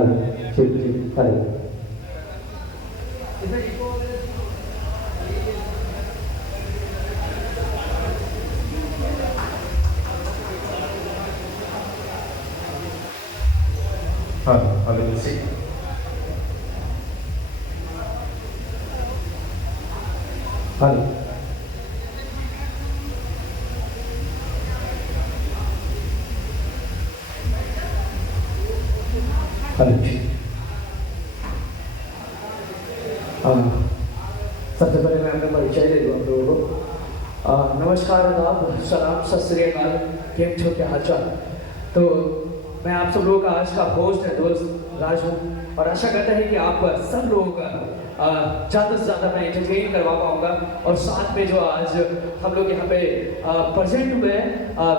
ठीक ठीक अरे हाँ अभी सी हाँ सबसे पहले मैं अपना परिचय दे दूँ आप लोगों को। नमस्कार, आदाब, सलाम, सत श्री अकाल, केम छो, क्या हाल चाल। तो मैं आप सब लोगों का आज का होस्ट है दोस्त राज हूँ और आशा करता है कि आप सब लोगों का ज़्यादा से ज़्यादा मैं एंटरटेन करवा पाऊँगा। और साथ में जो आज हम लोग यहाँ पे प्रेजेंट हुए हैं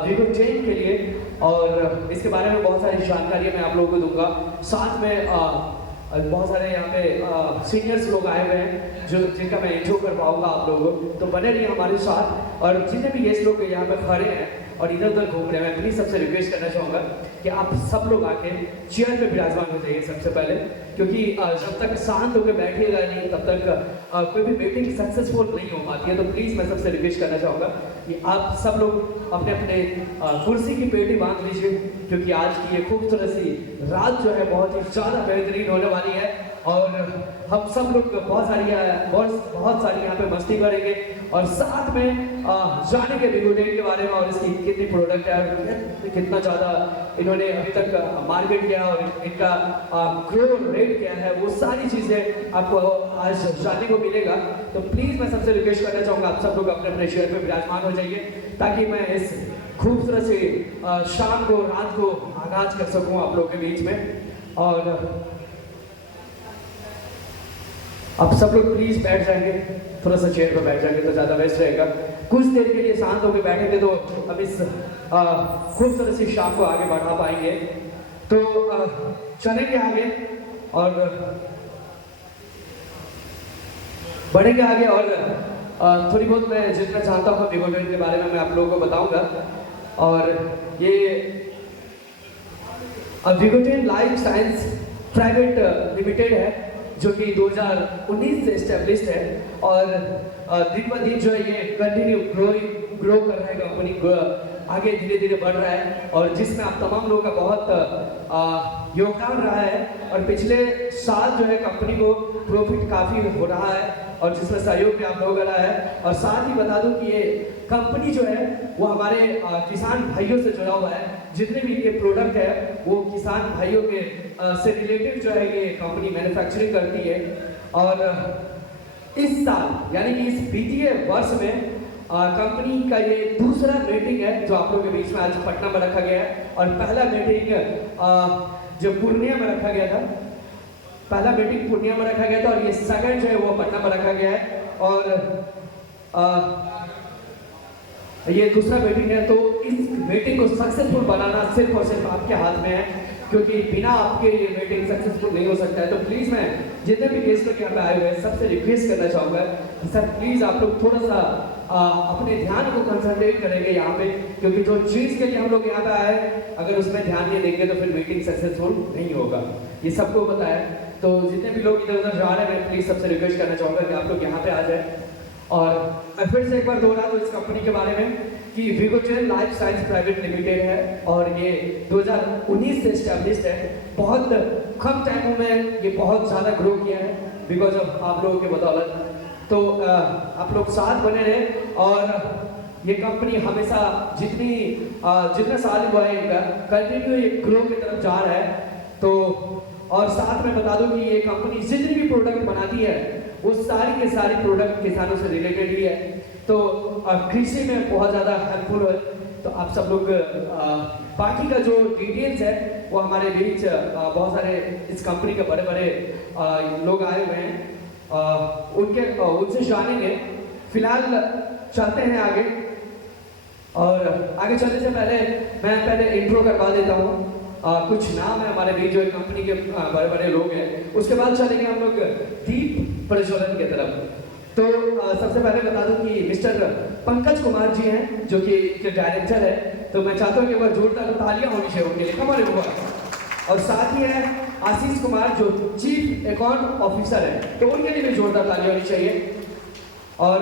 वीगो 10 के लिए, और इसके बारे में बहुत सारी जानकारियाँ मैं आप लोगों को दूंगा। साथ में बहुत सारे यहाँ पे सीनियर्स लोग आए हुए हैं जो जिनका मैं इंट्रो कर पाऊंगा आप लोगों को, तो बने रहिए हमारे साथ। और जितने भी गेस्ट लोग यहाँ पे खड़े हैं और इधर उधर घूम रहे हैं, मैं प्लीज सबसे रिक्वेस्ट करना चाहूँगा कि आप सब लोग आके चेयर पे विराजमान हो जाइए सबसे पहले, क्योंकि जब तक शांत होकर बैठिएगा नहीं तब तक कोई भी मीटिंग सक्सेसफुल नहीं हो पाती है। तो प्लीज़ मैं सबसे रिक्वेस्ट करना चाहूँगा कि आप सब लोग अपने अपने कुर्सी की पेटी बांध लीजिए, क्योंकि आज की ये खूबसूरत सी रात जो है बहुत ही ज़्यादा बेहतरीन होने वाली है। और हम सब लोग बहुत सारी यहाँ पे मस्ती करेंगे और साथ में जानेंगे वीगो 10 के बारे में और इसकी कितनी प्रोडक्ट है और कितना ज़्यादा इन्होंने अभी तक मार्केट किया और इनका ग्रो रेट क्या है, वो सारी चीज़ें आपको आज जानने को मिलेगा। तो प्लीज़ मैं सबसे रिक्वेस्ट करना चाहूँगा आप सब लोग अपने अपने शेयर पे विराजमान हो जाइए, ताकि मैं इस खूबसूरत से शाम को रात को आगाज कर सकूँ आप लोगों के बीच में। और आप सब लोग प्लीज बैठ जाएंगे, थोड़ा सा चेयर पर बैठ जाएंगे तो ज़्यादा बेस्ट रहेगा। कुछ देर के लिए शांत होकर बैठेंगे तो हम इस खूबसूरत सी शाम को आगे बढ़ा पाएंगे। तो चलेंगे आगे और बढ़ेंगे आगे, और थोड़ी बहुत मैं जितना जानता हूँ वीगो 10 के बारे में मैं आप लोगों को बताऊंगा। और ये Vigo 10 life science private limited है, जो कि 2019 से एस्टेब्लिश्ड है और दिन ब दिन जो है ये कंटिन्यू ग्रो कर रहा है, कंपनी आगे धीरे धीरे बढ़ रहा है, और जिसमें आप तमाम लोगों का बहुत योगदान रहा है। और पिछले साल जो है कंपनी को प्रॉफिट काफ़ी हो रहा है और जिसमें सहयोग भी आप लोगों का रहा है। और साथ ही बता दूं कि ये कंपनी जो है वो हमारे किसान भाइयों से जुड़ा हुआ है। जितने भी ये प्रोडक्ट है वो किसान भाइयों के से रिलेटेड जो है ये कंपनी मैन्युफैक्चरिंग करती है। और इस साल यानी कि इस बीते वर्ष में कंपनी का ये दूसरा मीटिंग है जो आप लोगों के बीच में आज पटना में रखा गया है। और पहला मीटिंग जो पूर्णिया में रखा गया था, पहला मीटिंग पूर्णिया में रखा गया था और ये सेकंड जो है वो पटना में रखा गया है। और ये दूसरा मीटिंग है, तो इस मीटिंग को सक्सेसफुल बनाना सिर्फ और सिर्फ आपके हाथ में है, क्योंकि बिना आपके ये मीटिंग सक्सेसफुल नहीं हो सकता है। तो प्लीज़ मैं जितने भी गेस्ट लोग यहाँ पे आए हुए हैं सबसे रिक्वेस्ट करना चाहूँगा कि सर प्लीज़ आप लोग थोड़ा सा अपने ध्यान को कंसंट्रेट करेंगे यहाँ पे, क्योंकि जो चीज़ के लिए हम लोग यहाँ पे आए अगर उसमें ध्यान नहीं देंगे तो फिर मीटिंग सक्सेसफुल नहीं होगा, ये सबको पता है। तो जितने भी लोग इधर उधर जा रहे हैं प्लीज़ सबसे रिक्वेस्ट करना चाहूँगा कि आप लोग यहाँ पे आ जाए। और मैं फिर से एक बार दोहरा दूँ इस कंपनी के बारे में कि Vigo 10 life science private limited है और ये 2019 से एस्टेब्लिश्ड है। बहुत कम टाइम में ये बहुत ज़्यादा ग्रो किया है बिकॉज ऑफ आप लोगों के बदौलत। तो आप लोग साथ बने रहे और ये कंपनी हमेशा जितना साल हुआ है इनका कंटिन्यू ये ग्रो की तरफ जा रहा है। तो और साथ में बता दूं कि ये कंपनी जितनी भी प्रोडक्ट बनाती है वो सारी के सारी प्रोडक्ट किसानों से रिलेटेड ही है। तो कृषि में बहुत ज़्यादा हेल्पफुल है। तो आप सब लोग बाकी का जो डिटेल्स है वो हमारे बीच बहुत सारे इस कंपनी के बड़े बड़े लोग आए हुए हैं, उनसे जानेंगे। फिलहाल चलते हैं आगे, और आगे चलने से पहले मैं इंट्रो करवा देता हूँ। कुछ नाम है हमारे बीच जो कंपनी के बड़े बड़े लोग हैं, उसके बाद चलेंगे हम लोग दीप प्रज्वलन की तरफ। तो सबसे पहले बता दूं कि मिस्टर पंकज कुमार जी हैं जो कि डायरेक्टर है। तो मैं चाहता हूँ कि एक बार जोरदार तालियां होनी चाहिए उनके लिए, हमारे ऊपर। और साथ ही है आशीष कुमार जो चीफ अकाउंट ऑफिसर है, तो उनके लिए भी जोरदार ताली होनी चाहिए। और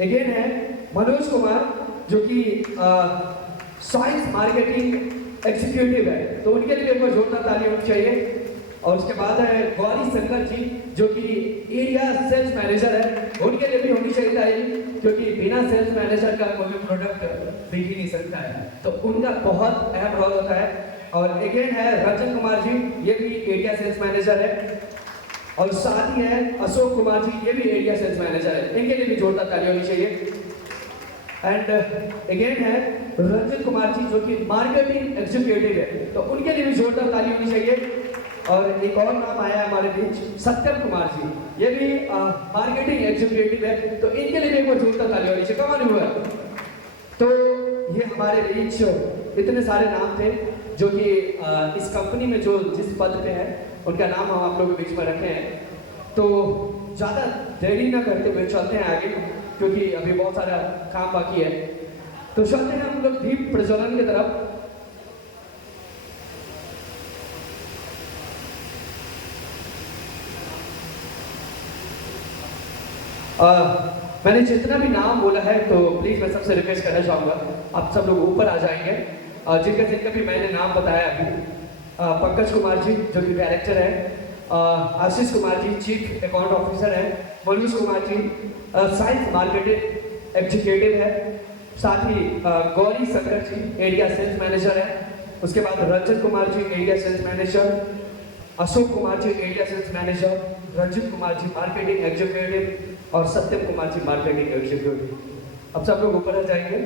अगेन है मनोज कुमार जो कि साइंस मार्केटिंग एग्जीक्यूटिव है, तो उनके लिए एक बार जोरदार ताली होनी चाहिए। और उसके बाद है गौरी शंकर जी जो कि एरिया सेल्स मैनेजर है, उनके लिए भी होनी चाहिए ताली, क्योंकि बिना सेल्स मैनेजर का कोई भी प्रोडक्ट बिक ही नहीं सकता है, तो उनका बहुत अहम रोल होता है। और अगेन है रंजन कुमार जी, ये भी एरिया सेल्स मैनेजर है। और साथ ही है अशोक कुमार जी, ये भी एरिया सेल्स मैनेजर है, इनके लिए भी जोरदार ताली होनी चाहिए। एंड अगेन है रंजन कुमार जी जो कि मार्केटिंग एग्जीक्यूटिव है, तो उनके लिए भी जोरदार ताली होनी चाहिए। और एक और नाम आया हमारे बीच, सत्यम कुमार जी, ये भी मार्केटिंग एग्जीक्यूटिव है, तो इनके लिए भी एक बार जोरदार ताली होनी चाहिए। कमाल हुआ। तो ये हमारे बीच इतने सारे नाम थे जो कि इस कंपनी में जो जिस पद पे है उनका नाम हम आप लोगों के बीच में रखे हैं। तो ज़्यादा देरी ना करते हुए चलते हैं आगे, क्योंकि अभी बहुत सारा काम बाकी है। तो चलते हैं हम लोग दीप प्रज्वलन की तरफ। मैंने जितना भी नाम बोला है, तो प्लीज़ मैं सबसे रिक्वेस्ट करना चाहूँगा आप सब लोग ऊपर आ जाएंगे। जिनका जिनका भी मैंने नाम बताया अभी, पंकज कुमार जी जो कि डायरेक्टर है, Ashish Kumar ji chief account officer है, Manoj Kumar ji science marketing executive है, साथ ही Gauri Shankar ji area sales manager है, उसके बाद Ranjan Kumar ji area sales manager, Ashok Kumar ji area sales manager, Ranjit Kumar ji marketing executive और सत्यम कुमार जी मार्केटिंग एग्जीक्यूटिव। अब सब लोग ऊपर आ जाएंगे।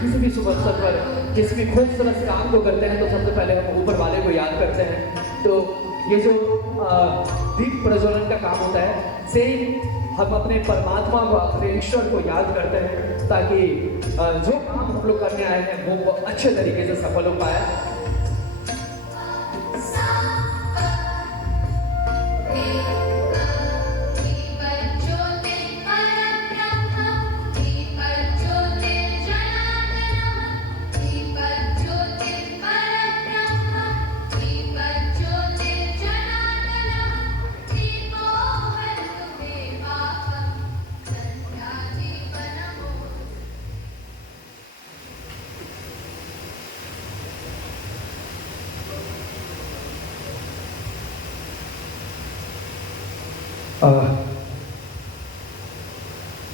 किसी भी शुभ अवसर पर किसी भी खूबसूरत काम को करते हैं तो सबसे पहले हम ऊपर वाले को याद करते हैं। तो ये जो दीप प्रज्वलन का काम होता है, से हम अपने परमात्मा को, अपने ईश्वर को याद करते हैं, ताकि जो काम हम लोग करने आए हैं वो अच्छे तरीके से सफल हो पाए।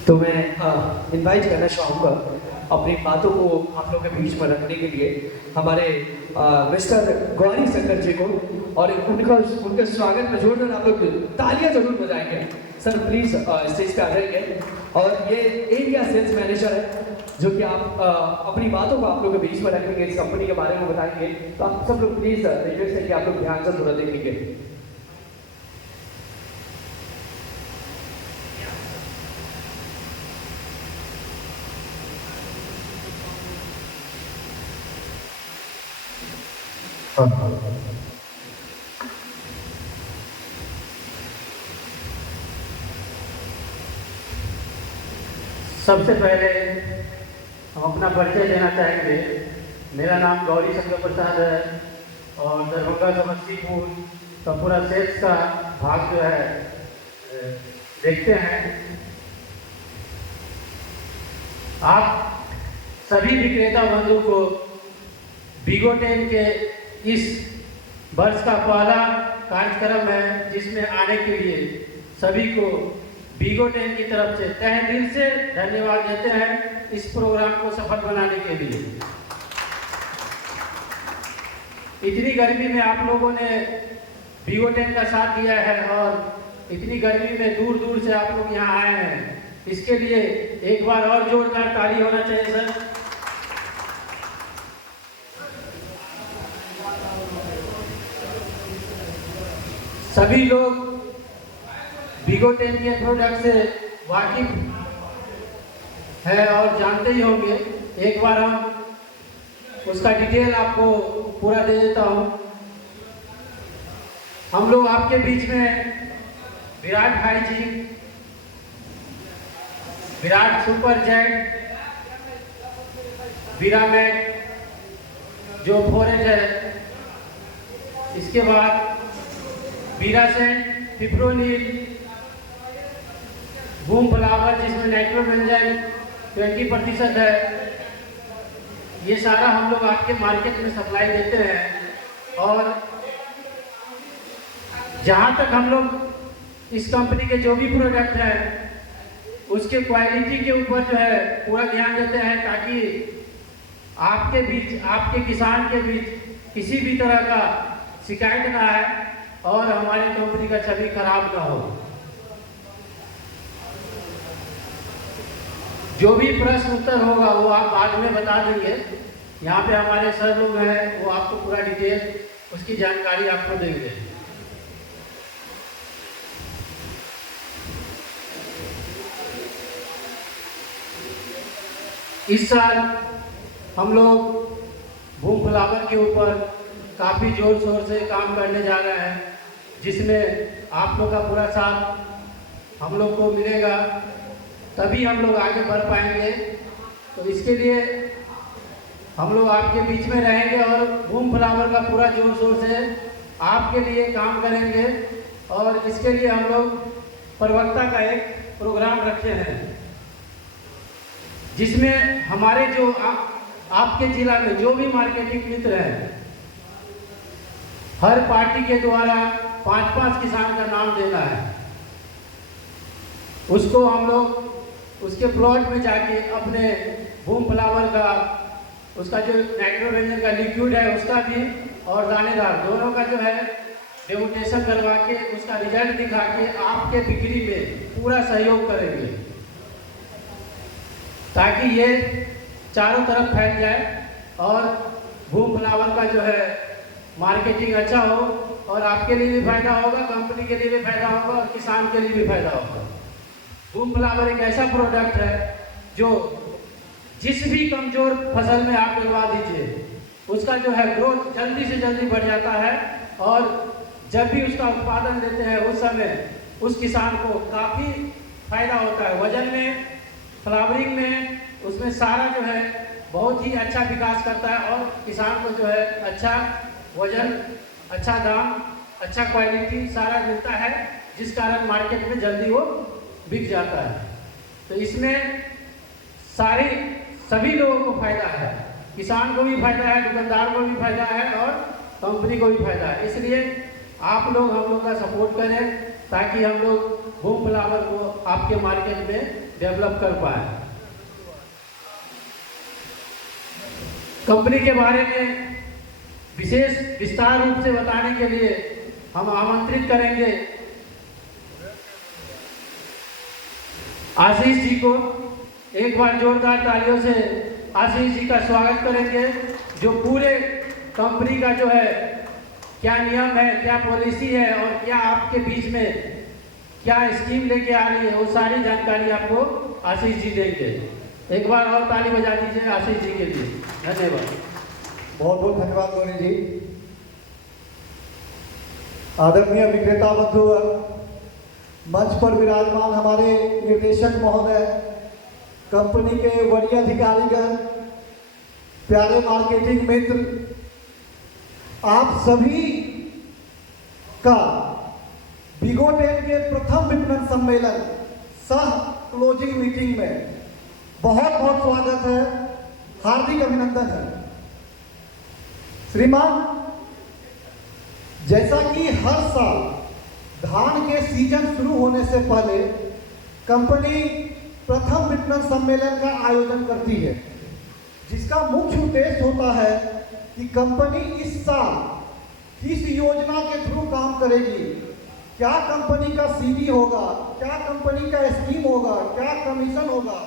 तो मैं इनवाइट करना चाहूँगा अपनी बातों को आप लोगों के बीच में रखने के लिए हमारे मिस्टर गौरी शंकर जी को, और उनके स्वागत में जोरदार आप लोग तालियां जरूर बजाएंगे। सर प्लीज स्टेज पे आ जाइए। और ये एरिया सेल्स मैनेजर है जो कि आप अपनी बातों को आप लोग के बीच में रखेंगे, इस कंपनी के बारे में बताएंगे। तो आप सब लोग प्लीज रिक्वेस्ट है कि आप लोग ध्यान से थोड़ा देखेंगे। सबसे पहले हम अपना परिचय देना चाहेंगे। मेरा नाम गौरी शंकर प्रसाद है और दरभंगा समस्तीपुर का पूरा सेल्स का भाग जो है देखते हैं। आप सभी विक्रेता बंधु को बिगोटेन के इस वर्ष का पहला कार्यक्रम है, जिसमें आने के लिए सभी को बिगोटेन की तरफ से तहे दिल से धन्यवाद देते हैं इस प्रोग्राम को सफल बनाने के लिए। इतनी गर्मी में आप लोगों ने बिगोटेन का साथ दिया है और इतनी गर्मी में दूर दूर से आप लोग यहाँ आए हैं, इसके लिए एक बार और जोरदार ताली होना चाहिए सर। सभी लोग बिगोटेन के प्रोडक्ट से वाकिफ है और जानते ही होंगे। एक बार हम उसका डिटेल आपको पूरा दे देता हूँ। हम लोग आपके बीच में विराट भाई जी, विराट सुपर जेट, विरामेट जो फोरेट है, इसके बाद वीरासेंट, फिप्रोनिल, बूम फ्लावर जिसमें नाइट्रोबेंजन 20% है, ये सारा हम लोग आपके मार्केट में सप्लाई देते हैं। और जहाँ तक हम लोग इस कंपनी के जो भी प्रोडक्ट हैं उसके क्वालिटी के ऊपर जो है पूरा ध्यान देते हैं, ताकि आपके बीच, आपके किसान के बीच किसी भी तरह का शिकायत ना आए और हमारी कंपनी का छवि खराब ना हो। जो भी प्रश्न उत्तर होगा वो आप बाद में बता देंगे। यहाँ पे हमारे सर लोग हैं, वो आपको पूरा डिटेल उसकी जानकारी आपको देंगे। इस साल हम लोग बूम फ्लावर के ऊपर काफ़ी जोर शोर से काम करने जा रहे हैं, जिसमें आप लोग का पूरा साथ हम लोग को मिलेगा, तभी हम लोग आगे बढ़ पाएंगे। तो इसके लिए हम लोग आपके बीच में रहेंगे और बूम फ्लावर का पूरा जोर शोर से आपके लिए काम करेंगे। और इसके लिए हम लोग प्रवक्ता का एक प्रोग्राम रखे हैं, जिसमें हमारे जो आपके जिला में जो भी मार्केटिंग मित्र हैं, हर पार्टी के द्वारा 5-5 किसान का नाम देना है। उसको हम लोग उसके प्लॉट में जाके अपने बूम फ्लावर का, उसका जो नाइट्रोबेंजन का लिक्विड है उसका भी और दानेदार दोनों का जो है डेमोन्स्ट्रेशन करवा के उसका रिजल्ट दिखा के आपके बिक्री में पूरा सहयोग करेंगे, ताकि ये चारों तरफ फैल जाए और बूम फ्लावर का जो है मार्केटिंग अच्छा हो और आपके लिए भी फायदा होगा, कंपनी के लिए भी फायदा होगा और किसान के लिए भी फायदा होगा। बूम फ्लावर एक ऐसा प्रोडक्ट है जो जिस भी कमजोर फसल में आप लगवा दीजिए उसका जो है ग्रोथ जल्दी से जल्दी बढ़ जाता है, और जब भी उसका उत्पादन देते हैं उस समय उस किसान को काफ़ी फायदा होता है, वजन में, फ्लावरिंग में, उसमें सारा जो है बहुत ही अच्छा विकास करता है और किसान को जो है अच्छा वजन, अच्छा दाम, अच्छा क्वालिटी सारा मिलता है, जिस कारण मार्केट में जल्दी वो बिक जाता है। तो इसमें सभी लोगों को फायदा है, किसान को भी फायदा है, दुकानदार को भी फायदा है और कंपनी को भी फायदा है। इसलिए आप लोग हम लोग का सपोर्ट करें, ताकि हम लोग बूम फ्लावर को आपके मार्केट में डेवलप कर पाए। कंपनी के बारे में विशेष विस्तार रूप से बताने के लिए हम आमंत्रित करेंगे आशीष जी को। एक बार जोरदार तालियों से आशीष जी का स्वागत करेंगे, जो पूरे कंपनी का जो है क्या नियम है, क्या पॉलिसी है और क्या आपके बीच में क्या स्कीम लेके आ रही है, वो सारी जानकारी आपको आशीष जी देंगे। एक बार और ताली बजा दीजिए आशीष जी के लिए। धन्यवाद। बहुत बहुत धन्यवाद गौरी जी। आदरणीय विक्रेता बंधु, मंच पर विराजमान हमारे निर्देशक महोदय, कंपनी के वरीय अधिकारीगण, प्यारे मार्केटिंग मित्र, आप सभी का बिगोटेन के प्रथम विपणन सम्मेलन सह क्लोजिंग मीटिंग में बहुत बहुत स्वागत है, हार्दिक अभिनंदन है। श्रीमान, जैसा कि हर साल धान के सीजन शुरू होने से पहले कंपनी प्रथम विपणन सम्मेलन का आयोजन करती है, जिसका मुख्य उद्देश्य होता है कि कंपनी इस साल किस योजना के थ्रू काम करेगी, क्या कंपनी का सीवी होगा, क्या कंपनी का स्कीम होगा, क्या कमीशन होगा,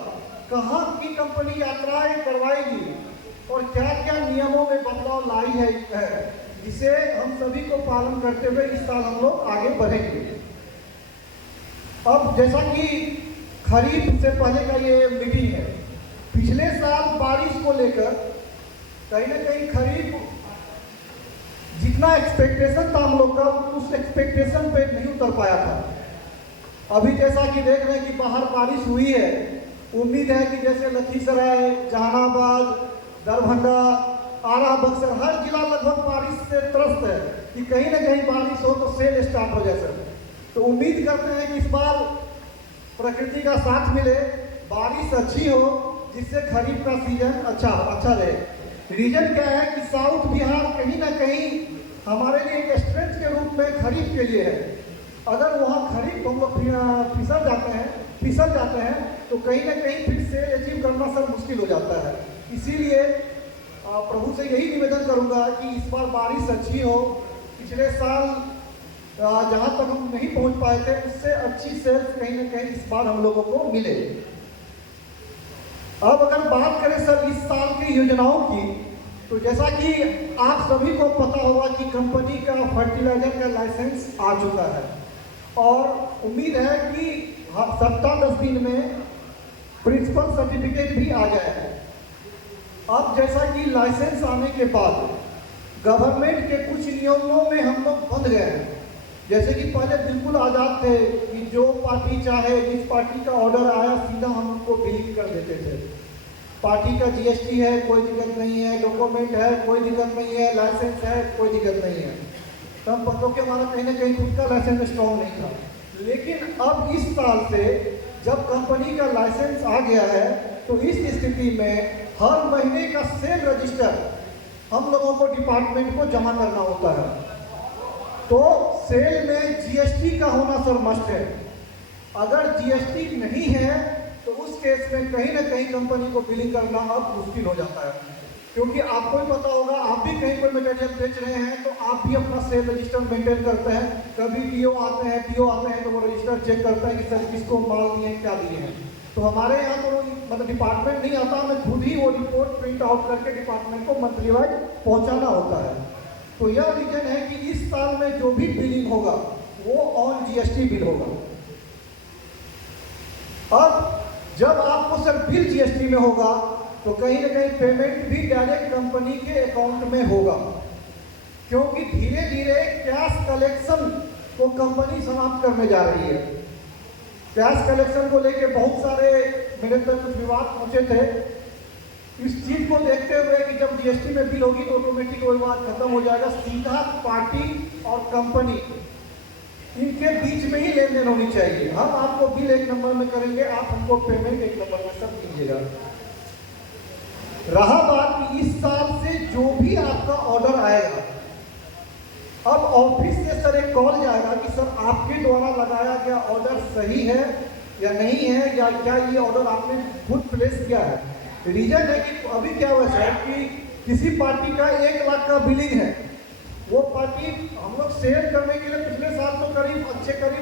कहाँ की कंपनी यात्राएं करवाएगी और क्या क्या नियमों में बदलाव लाई है, जिसे हम सभी को पालन करते हुए इस साल हम लोग आगे बढ़ेंगे। अब जैसा कि खरीफ से पहले का ये मीटिंग है, पिछले साल बारिश को लेकर कहीं ना कहीं खरीफ जितना एक्सपेक्टेशन था हम लोग का उस एक्सपेक्टेशन पे नहीं उतर पाया था। अभी जैसा कि देख रहे हैं कि बाहर बारिश हुई है, उम्मीद है कि जैसे लखीसराय, जहानाबाद, दरभंगा, आरा, बक्सर हर जिला लगभग बारिश से त्रस्त है कि कहीं ना कहीं बारिश हो तो सेल स्टार्ट हो जाए सर। तो उम्मीद करते हैं कि इस बार प्रकृति का साथ मिले, बारिश अच्छी हो जिससे खरीफ का सीजन अच्छा रहे। रीजन क्या है कि साउथ बिहार कहीं ना कहीं हमारे लिए एक स्ट्रेंथ के रूप में खरीफ के लिए है। अगर वहाँ खरीफ हम लोग फिसल जाते हैं तो कहीं ना कहीं फिर से अचीव करना सर मुश्किल हो जाता है। इसीलिए प्रभु से यही निवेदन करूंगा कि इस बार बारिश अच्छी हो। पिछले साल जहाँ तक हम नहीं पहुँच पाए थे उससे अच्छी सेल्स कहीं ना कहीं इस बार हम लोगों को मिले। अब अगर बात करें सर इस साल की योजनाओं की, तो जैसा कि आप सभी को पता होगा कि कंपनी का फर्टिलाइजर का लाइसेंस आ चुका है और उम्मीद है कि सप्ताह 10 दिन में प्रिंसिपल सर्टिफिकेट भी आ गया है। अब जैसा कि लाइसेंस आने के बाद गवर्नमेंट के कुछ नियमों में हम लोग बंध गए हैं। जैसे कि पहले बिल्कुल आज़ाद थे कि जो पार्टी चाहे जिस पार्टी का ऑर्डर आया सीधा हम उनको बिलिंग कर देते थे। पार्टी का जीएसटी है कोई दिक्कत नहीं है, डॉक्यूमेंट है कोई दिक्कत नहीं है, लाइसेंस है कोई दिक्कत नहीं है। तो हम पत्रों के हमारा कहीं ना कहीं खुद का लाइसेंस स्ट्रॉन्ग नहीं था। लेकिन अब इस साल से जब कंपनी का लाइसेंस आ गया है तो इस स्थिति में हर महीने का सेल रजिस्टर हम लोगों को डिपार्टमेंट को जमा करना होता है। तो सेल में जीएसटी का होना सर मस्ट है। अगर जीएसटी नहीं है तो उस केस में कहीं ना कहीं कंपनी को बिलिंग करना अब मुश्किल हो जाता है, क्योंकि आपको भी पता होगा, आप भी कहीं कोई मटेरियल बेच रहे हैं तो आप भी अपना सेल रजिस्टर मेंटेन करते हैं। कभी पीओ आते हैं तो वो रजिस्टर चेक करते हैं कि सर किसको माल दिए क्या दिए हैं। तो हमारे यहाँ तो मतलब डिपार्टमेंट नहीं आता, हमें खुद ही वो रिपोर्ट प्रिंट आउट करके डिपार्टमेंट को मंथली वाइज पहुँचाना होता है। तो यह रीजन है कि इस साल में जो भी बिलिंग होगा वो ऑन जीएसटी बिल होगा। अब जब आपको सर बिल जीएसटी में होगा तो कहीं ना कहीं पेमेंट भी डायरेक्ट कंपनी के अकाउंट में होगा, क्योंकि धीरे धीरे कैश कलेक्शन को कंपनी समाप्त करने जा रही है। कैश कलेक्शन को लेके बहुत सारे मेरे तक कुछ विवाद पहुंचे थे। इस चीज को देखते हुए कि जब जीएसटी में बिल होगी तो ऑटोमेटिक वो विवाद खत्म हो जाएगा। सीधा पार्टी और कंपनी इनके बीच में ही लेन देन होनी चाहिए। हम आपको बिल एक नंबर में करेंगे, आप हमको पेमेंट एक नंबर में सब कीजिएगा। रहा बात कि इस साल से जो भी आपका ऑर्डर आएगा, अब ऑफिस से सर एक कॉल जाएगा कि सर आपके द्वारा लगाया गया ऑर्डर सही है या नहीं है, या क्या ये ऑर्डर आपने खुद प्लेस किया है। रीजन है कि अभी क्या हुआ सर कि किसी पार्टी का 1 लाख का बिलिंग है, वो पार्टी हम लोग सेल करने के लिए पिछले साल तो करीब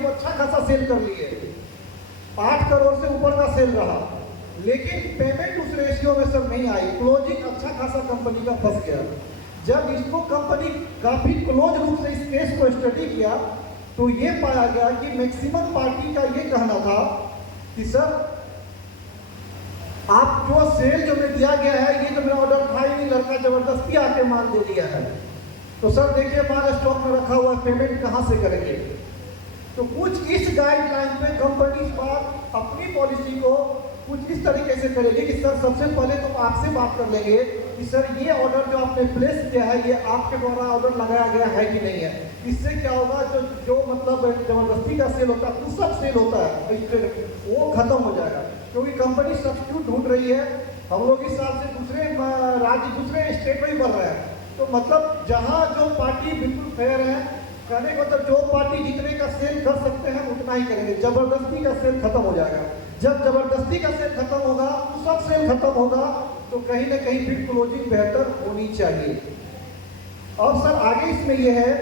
अच्छा खासा सेल कर लिए, 8 करोड़ से ऊपर का सेल रहा, लेकिन पेमेंट उस रेशियो में सर नहीं आई। क्लोजिंग अच्छा खासा कंपनी का फंस गया। जब इसको कंपनी काफी क्लोज रूप से इस केस को स्टडी किया तो ये पाया गया कि मैक्सिमम पार्टी का ये कहना था कि सर आप जो सेल जो में दिया गया है ये तो मेरा ऑर्डर था ही नहीं, लड़का जबरदस्ती आके माल दे दिया है। तो सर देखिए माल स्टॉक में रखा हुआ, पेमेंट कहाँ से करेंगे। तो कुछ इस गाइडलाइन पे कंपनी इस बार अपनी पॉलिसी को कुछ इस तरीके से करेगी कि सर सबसे पहले तो आपसे बात कर लेंगे कि सर ये ऑर्डर जो आपने प्लेस किया है ये आपके द्वारा ऑर्डर लगाया गया है कि नहीं है। इससे क्या होगा, जो मतलब जबरदस्ती का सेल होता है, सब सेल होता है, वो खत्म हो जाएगा, क्योंकि कंपनी सब्स्टिट्यूट ढूंढ रही है। हम लोग इस साल से दूसरे राज्य दूसरे स्टेट में ही बढ़ रहे हैं। तो मतलब जहाँ जो पार्टी बिल्कुल फेयर है, कहने का मतलब जो पार्टी जितने का सेल कर सकते हैं उतना ही करेंगे। जबरदस्ती का सेल खत्म हो जाएगा। जब जबरदस्ती का सेल खत्म होगा तो सब सेल खत्म होगा, तो कहीं ना कहीं फिर क्लोजिंग बेहतर होनी चाहिए। और सर आगे इसमें यह है,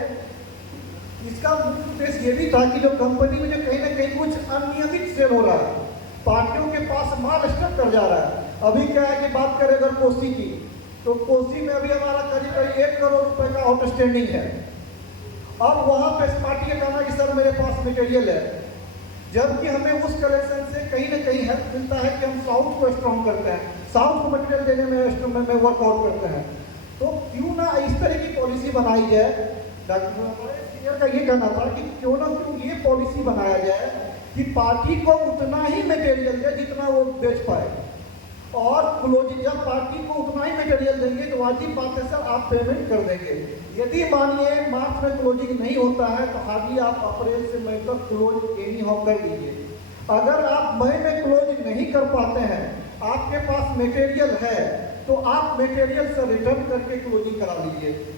इसका मुख्य उद्देश्य ये भी था कि जो कंपनी में जो कहीं ना कहीं कुछ अनियमित सेल हो रहा है, पार्टियों के पास माल स्टक कर जा रहा है। अभी क्या है कि बात करें अगर कोसी की, तो कोसी में अभी हमारा करीब करीब 1 करोड़ रुपए का आउटस्टैंडिंग है। अब वहां पे पार्टी का कहना है कि सर मेरे पास मटेरियल है, जबकि हमें उस कलेक्शन से कहीं ना कहीं हेल्प मिलता है कि हम साउथ को स्ट्रॉन्ग करते हैं, साउथ को मटेरियल देने में वर्कआउट करते हैं। तो क्यों ना इस तरह की पॉलिसी बनाई जाए। डॉक्टर का ये कहना था कि क्यों ना क्यों ये पॉलिसी बनाया जाए कि पार्टी को उतना ही मटेरियल दे जितना वो बेच पाए, और क्लोजिंग जब पार्टी को उतना ही मटेरियल देंगे तो वाजिब बात है सर आप पेमेंट कर देंगे। यदि मानिए मार्च में क्लोजिंग नहीं होता है तो हार्डली आप अप्रैल से मई तक क्लोज एनी हाउ कर दीजिए। अगर आप मई में क्लोज नहीं कर पाते हैं, आपके पास मटेरियल है, तो आप मटेरियल से रिटर्न करके क्लोजिंग करा लीजिए।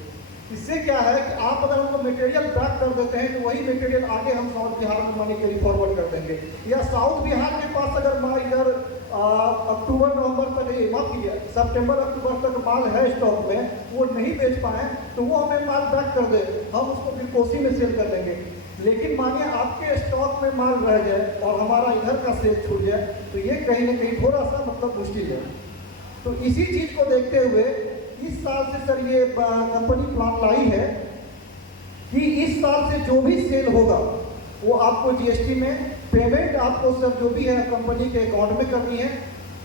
इससे क्या है कि आप अगर हमको मटेरियल बैक कर देते हैं तो वही मटेरियल आगे हम साउथ बिहार में मनी कैरी फॉरवर्ड कर देंगे, या साउथ बिहार के पास अगर इधर अक्टूबर नवंबर तक माफ कीजिए सितंबर अक्टूबर तक माल है स्टॉक में, वो नहीं बेच पाए तो वो हमें माल बैक कर दे, हम उसको फिर कोसी में सेल कर देंगे। लेकिन मानिए आपके स्टॉक में माल रह जाए और हमारा इधर का सेल छूट जाए, तो ये कहीं ना कहीं थोड़ा सा मतलब मुश्किल है। तो इसी चीज को देखते हुए इस साल से सर ये कंपनी प्लान लाई है कि इस साल से जो भी सेल होगा वो आपको जीएसटी में पेमेंट आपको सर जो भी है कंपनी के अकाउंट में करनी है।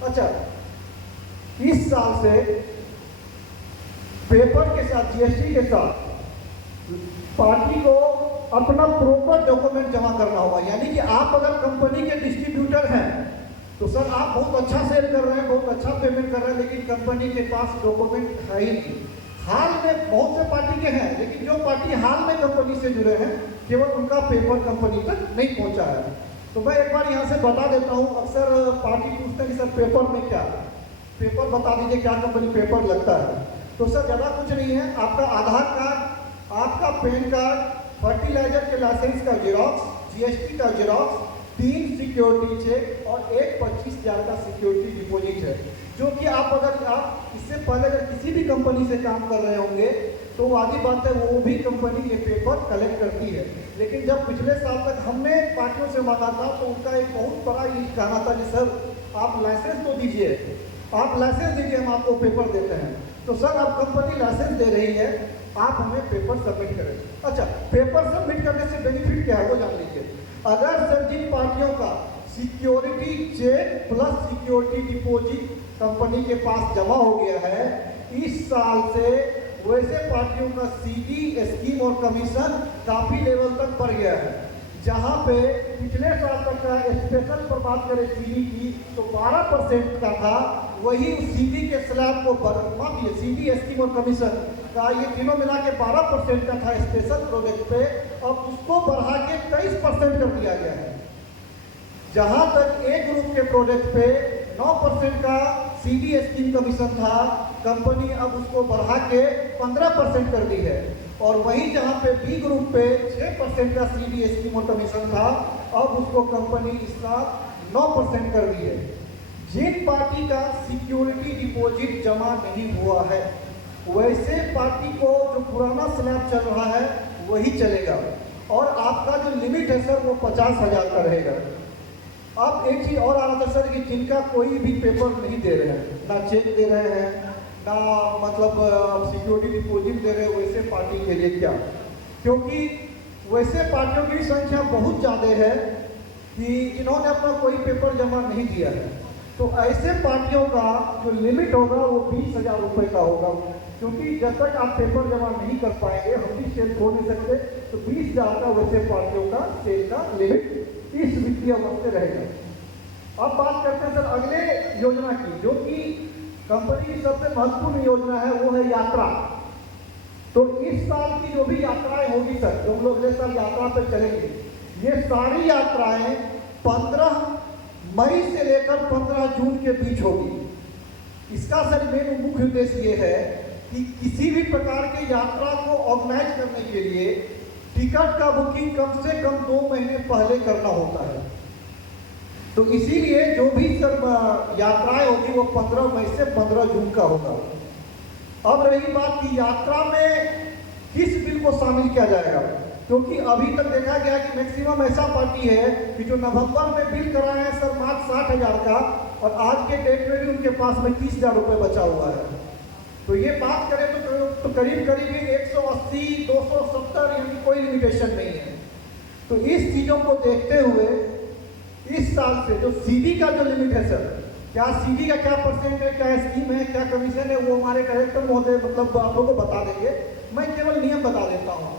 अच्छा, इस साल से पेपर के साथ जीएसटी के साथ पार्टी को अपना प्रॉपर डॉक्यूमेंट जमा करना होगा। यानी कि आप अगर कंपनी के डिस्ट्रीब्यूटर हैं तो सर आप बहुत अच्छा सेल कर रहे हैं, बहुत अच्छा पेमेंट कर रहे हैं, लेकिन कंपनी के पास डॉक्यूमेंट है ही नहीं। हाल में बहुत से पार्टी के हैं, लेकिन जो पार्टी हाल में कंपनी से जुड़े हैं केवल उनका पेपर कंपनी तक नहीं पहुंचा है। तो मैं एक बार यहाँ से बता देता हूँ, अक्सर पार्टी पूछते हैं कि सर पेपर में क्या, पेपर बता दीजिए क्या कंपनी पेपर लगता है। तो सर ज़्यादा कुछ नहीं है, आपका आधार कार्ड, आपका पैन कार्ड, फर्टिलाइजर के लाइसेंस का जेरॉक्स, जीएसटी का जेरॉक्स, 3 सिक्योरिटी चेक और एक 25,000 का सिक्योरिटी डिपॉजिट है, जो कि आप अगर आप इससे पहले अगर किसी भी कंपनी से काम कर रहे होंगे तो वाजिब बात है वो भी कंपनी ये पेपर कलेक्ट करती है। लेकिन जब पिछले साल तक हमने पार्टियों से मांगा था तो उनका एक बहुत बड़ा ये कहना था कि सर आप लाइसेंस तो दीजिए, आप लाइसेंस दीजिए, हम आपको पेपर देते हैं। तो सर अब कंपनी लाइसेंस दे रही है, आप हमें पेपर सबमिट करें। अच्छा, पेपर सबमिट करने से बेनिफिट क्या है वो जान लीजिए। अगर सर जिन पार्टियों का security cheque plus security deposit company के पास जमा हो गया है, इस साल से वैसे पार्टियों का सीडी स्कीम और कमीशन काफी लेवल तक बढ़ गया है। जहां पे पिछले साल तक का स्पेशल पर बात करें सीडी की तो 12% का था, वही सीडी के स्लैब को माफिए सीडी स्कीम और कमीशन का ये तीनों मिला के 12% का था स्पेशल प्रोजेक्ट पे, अब उसको बढ़ा के 23% कर दिया गया है। जहां तक ए ग्रुप के प्रोजेक्ट पे 9% का सीडी स्कीम कमीशन था, कंपनी अब उसको बढ़ा के 15% कर दी है। और वहीं जहां पे बी ग्रुप पे 6% का सीडी स्कीम और कमीशन था, अब उसको कंपनी इस साल 9% कर दी है। जिन पार्टी का सिक्योरिटी डिपॉजिट जमा नहीं हुआ है वैसे पार्टी को जो पुराना स्लैब चल रहा है वही चलेगा, और आपका जो लिमिट है सर वो 50,000 का रहेगा। अब एक चीज और आ रहा था सर कि जिनका कोई भी पेपर नहीं दे रहे हैं, ना चेक दे रहे हैं, ना मतलब सिक्योरिटी डिपॉजिट दे रहे हैं, वैसे पार्टी के लिए क्या? क्योंकि वैसे पार्टियों की संख्या बहुत ज़्यादा है कि जिन्होंने अपना कोई पेपर जमा नहीं दिया है। तो ऐसे पार्टियों का जो लिमिट होगा वो 20,000 रुपये का होगा, क्योंकि जब तक आप पेपर जमा नहीं कर पाएंगे हम भी सेल खोल नहीं सकते। तो 20,000 का वैसे पार्टियों का सेल का लिमिट इस वित्तीय वर्ष से रहेगा। अब बात करते हैं सर अगले योजना की, जो कि कंपनी की सबसे महत्वपूर्ण योजना है, वो है यात्रा। तो इस साल की जो भी यात्राएं होगी सर, जो हम लोग अगले साल यात्रा पर चलेंगे, ये सारी यात्राएं 15 मई से लेकर 15 जून के बीच होगी। इसका सर मेन मुख्य उद्देश्य ये है कि किसी भी प्रकार के यात्रा को ऑर्गेनाइज करने के लिए टिकट का बुकिंग कम से कम 2 महीने पहले करना होता है। तो इसीलिए जो भी सर यात्राएं होगी वो 15 मई से 15 जून का होगा। अब रही बात कि यात्रा में किस बिल को शामिल किया जाएगा, क्योंकि अभी तक देखा गया कि मैक्सिमम ऐसा पार्टी है कि जो नवंबर में बिल कराए हैं सर मात्र 60,000 का, और आज के डेट में भी उनके पास में 30,000 रुपये बचा हुआ है। तो ये बात करें तो करीब करीब 180, 270 यानी कोई लिमिटेशन नहीं है। तो इस चीज़ों को देखते हुए इस साल से जो सीडी का जो लिमिट है सर, क्या सीडी का क्या परसेंट है, क्या स्कीम है, क्या कमीशन है, वो हमारे डायरेक्टर महोदय मतलब आप लोगों को बता देंगे। मैं केवल नियम बता देता हूँ।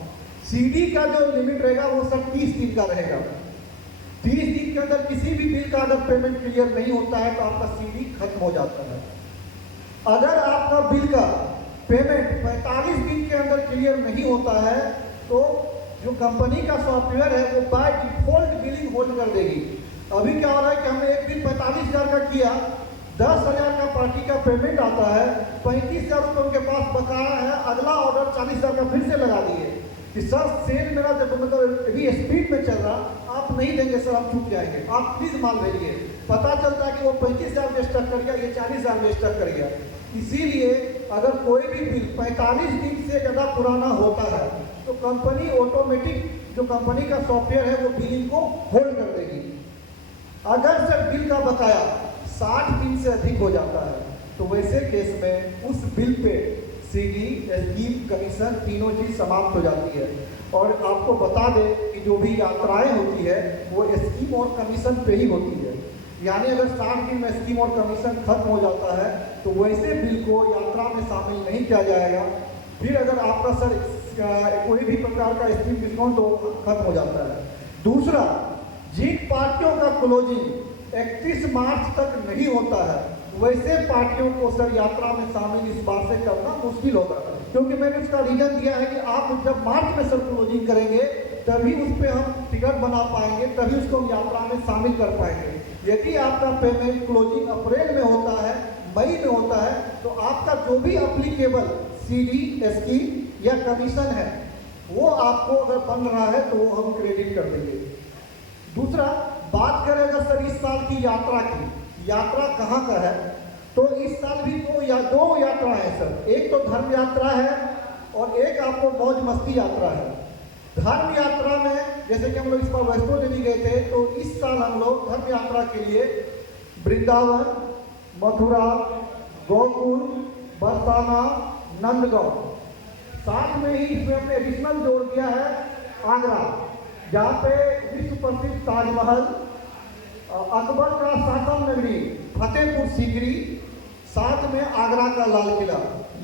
सीडी का जो लिमिट रहेगा वो सर 30 दिन का रहेगा। 30 दिन के अंदर किसी भी बिल का अगर पेमेंट क्लियर नहीं होता है तो आपका सीडी खत्म हो जाता है। अगर आपका बिल का पेमेंट 45 दिन के अंदर क्लियर नहीं होता है तो जो कंपनी का सॉफ्टवेयर है वो बाय डिफॉल्ट बिलिंग होल्ड कर देगी। अभी क्या हो रहा है कि हमने एक दिन 45,000 का किया, 10,000 का पार्टी का पेमेंट आता है, 35,000 रुपये उनके पास बकाया है, अगला ऑर्डर 40,000 का फिर से लगा दिए कि सर सेल मेरा जब मतलब अभी स्पीड में चल रहा, आप नहीं देंगे सर, हम चूक जाएंगे, आप प्लीज माल भेजिए। पता चलता है कि वो 35,000 में स्टक कर गया, ये 40,000 में स्टक कर गया। इसीलिए अगर कोई भी बिल 45 दिन से ज़्यादा पुराना होता है तो कंपनी ऑटोमेटिक जो कंपनी का सॉफ्टवेयर है वो बिलिंग को होल्ड कर देगी। अगर सर बिल का बकाया 60 दिन से अधिक हो जाता है तो वैसे केस में उस bill pay CD, scheme, commission तीनों चीज समाप्त हो जाती है। और आपको बता दें कि जो भी यात्राएं होती है वो स्कीम और कमीशन पे ही होती है। यानी अगर 60 दिन में स्कीम और कमीशन खत्म हो जाता है तो वैसे बिल को यात्रा में शामिल नहीं किया जाएगा। फिर अगर आपका सर कोई भी प्रकार का स्कीम डिस्काउंट तो खत्म हो जाता है। दूसरा, जिन पार्टियों का क्लोजिंग 31 मार्च तक नहीं होता है वैसे पार्टियों को सर यात्रा में शामिल इस बार से करना मुश्किल होगा, क्योंकि मैंने उसका रीजन दिया है कि आप जब मार्च में सर क्लोजिंग करेंगे तभी उस पर हम टिकट बना पाएंगे, तभी उसको हम यात्रा में शामिल कर पाएंगे। यदि आपका पेमेंट क्लोजिंग अप्रैल में होता है, मई में होता है, तो आपका जो भी अप्लीकेबल सीडी, स्कीम या कमीशन है वो आपको अगर बन रहा है तो वो हम क्रेडिट कर देंगे। दूसरा, बात करें अगर सर इस साल की यात्रा की, यात्रा कहाँ का है, तो इस साल भी दो यात्रा है सर। एक तो धर्म यात्रा है और एक आपको मौज मस्ती यात्रा है। धर्म यात्रा में जैसे कि हम लोग इस बार वैष्णो देवी गए थे, तो इस साल हम लोग धर्म यात्रा के लिए वृंदावन, मथुरा, गोकुल, बरसाना, नंदगांव, साथ में ही इसमें हमने एडिशनल जोड़ दिया है आगरा, जहाँ पे विश्व प्रसिद्ध ताजमहल, अकबर का शासन नगरी फतेहपुर सीकरी, साथ में आगरा का लाल किला,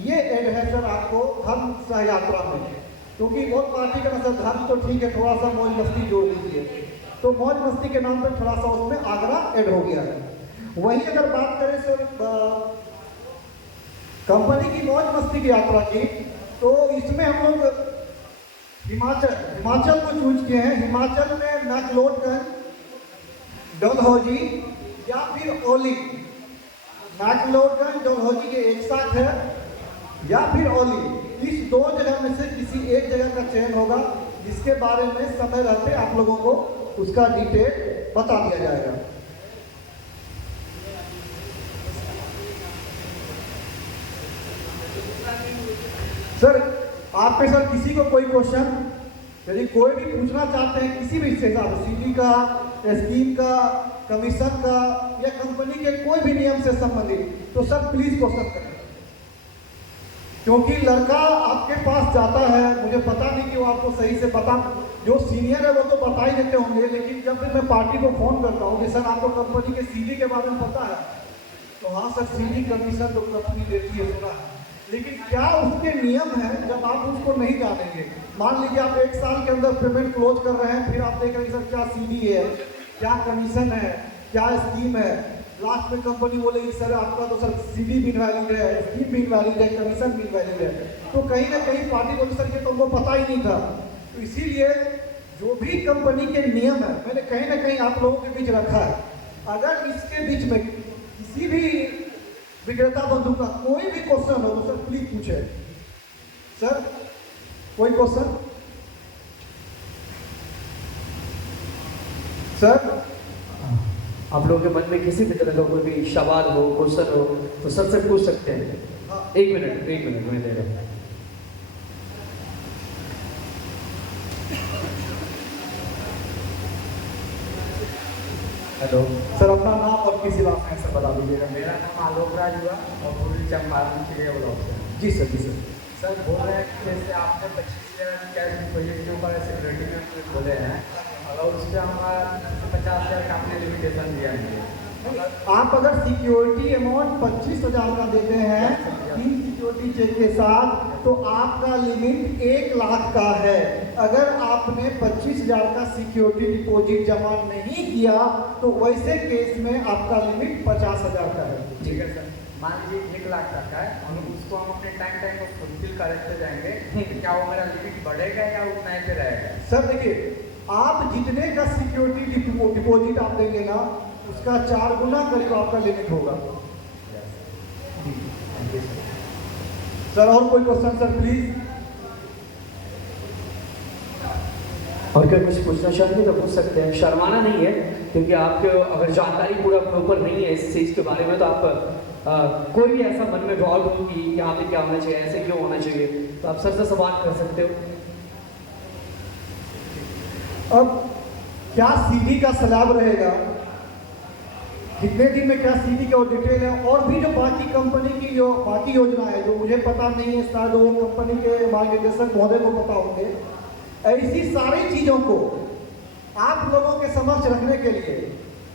ये ऐड है सर आपको धर्म सह यात्रा में। क्योंकि बहुत पार्टी का सर धर्म तो ठीक है, थोड़ा सा मौज मस्ती जोड़ लीजिए, तो मौज मस्ती के नाम पर थोड़ा सा उसमें आगरा ऐड हो गया है। वही अगर बात करें सर कंपनी की मौज मस्ती की यात्रा की, तो इसमें हम लोग हिमाचल को चूज किए हैं। हिमाचल में मैक्लोडगंज, डलहौजी या फिर ओली। मैक्लोडगंज, डलहौजी के एक साथ है या फिर ओली, इस दो जगह में से किसी एक जगह का चयन होगा, जिसके बारे में समय रहते आप लोगों को उसका डिटेल बता दिया जाएगा। सर आप में सर किसी को कोई क्वेश्चन यदि कोई भी पूछना चाहते हैं किसी भी हिसाब से, सीडी का, स्कीम का, कमीशन का या कंपनी के कोई भी नियम से संबंधित, तो सर प्लीज क्वेश्चन करें। क्योंकि लड़का आपके पास जाता है, मुझे पता नहीं कि वो आपको सही से बता, जो सीनियर है वो तो बता ही देते होंगे, लेकिन जब भी मैं पार्टी को फोन करता हूँ कि सर आपको कंपनी के सीडी के बारे में पता है, तो हाँ सर सीडी कमीशन तो कंपनी देती है, सुना है, लेकिन क्या उसके नियम है जब आप उसको नहीं जानेंगे। मान लीजिए आप एक साल के अंदर पेमेंट क्लोज कर रहे हैं, फिर आप देख रहे हैं सर क्या सीडी है, क्या कमीशन है, क्या स्कीम है, लास्ट में कंपनी बोलेगी सर आपका तो सर सीडी भी इनवैलिड है, स्कीम भी इनवैलिड है, कमीशन भी इनवैलिड है, तो कहीं ना कहीं पार्टी बोली सर ये तो हमको पता ही नहीं था। तो इसीलिए जो भी कंपनी के नियम है मैंने कहीं ना कहीं आप लोगों के बीच रखा है। अगर इसके बीच में किसी भी विक्रेता बंधु का कोई भी क्वेश्चन हो तो सर प्लीज पूछे। सर कोई क्वेश्चन? सर आप लोगों के मन में किसी भी तरह का कोई भी सवाल हो, क्वेश्चन हो तो सबसे पूछ सकते हैं। हाँ। एक मिनट मैं दे रहा हूँ। हेलो, सर अपना नाम और किस इलाके से बता दीजिएगा। मेरा नाम आलोक राज हुआ और पूर्वी चंपारण के ब्लॉक से हूँ। जी सर, जी सर। सर बोल रहे हैं कि जैसे आपने 25,000 कैश डिपोजिट के ऊपर सिक्योरिटी में कुछ बोले हैं, अगर उस पर हमारा 50,000 का आपने लिमिटेशन दिया है। आप अगर सिक्योरिटी अमाउंट 25,000 का देते हैं 3 सिक्योरिटी चेक के साथ, तो आपका लिमिट 1 लाख का है। अगर आपने 25,000 का सिक्योरिटी डिपॉजिट जमा नहीं किया तो वैसे केस में आपका लिमिट 50,000 का है। ठीक है सर, मान लीजिए 1 लाख तक है और उसको हम अपने टाइम को फुलफिल करते जाएंगे, तो क्या वो मेरा लिमिट बढ़ेगा या उतना ही पे रहेगा? सर देखिए, आप जितने का सिक्योरिटी डिपॉजिट आप देंगे ना, उसका 4 गुना करीब आपका लिमिट होगा। सर और कोई क्वेश्चन सर प्लीज? और क्या कुछ पूछना चाहेंगे तो पूछ सकते हैं, शर्माना नहीं है, क्योंकि आपको अगर जानकारी पूरा प्रॉपर नहीं है इस चीज़ के बारे में तो आप कोई भी ऐसा मन में डाउट हो कि यहाँ पे क्या होना चाहिए, ऐसे क्यों होना चाहिए, तो आप सर से सवाल कर सकते हो। अब क्या सीडी का स्लैब रहेगा, कितने दिन में क्या सीडी का डिटेल है, और भी जो बाकी कंपनी की जो बाकी योजना है जो मुझे पता नहीं है, शायद वो कंपनी के मार्गदर्शक महोदय को पता होंगे। ऐसी सारी चीज़ों को आप लोगों के समक्ष रखने के लिए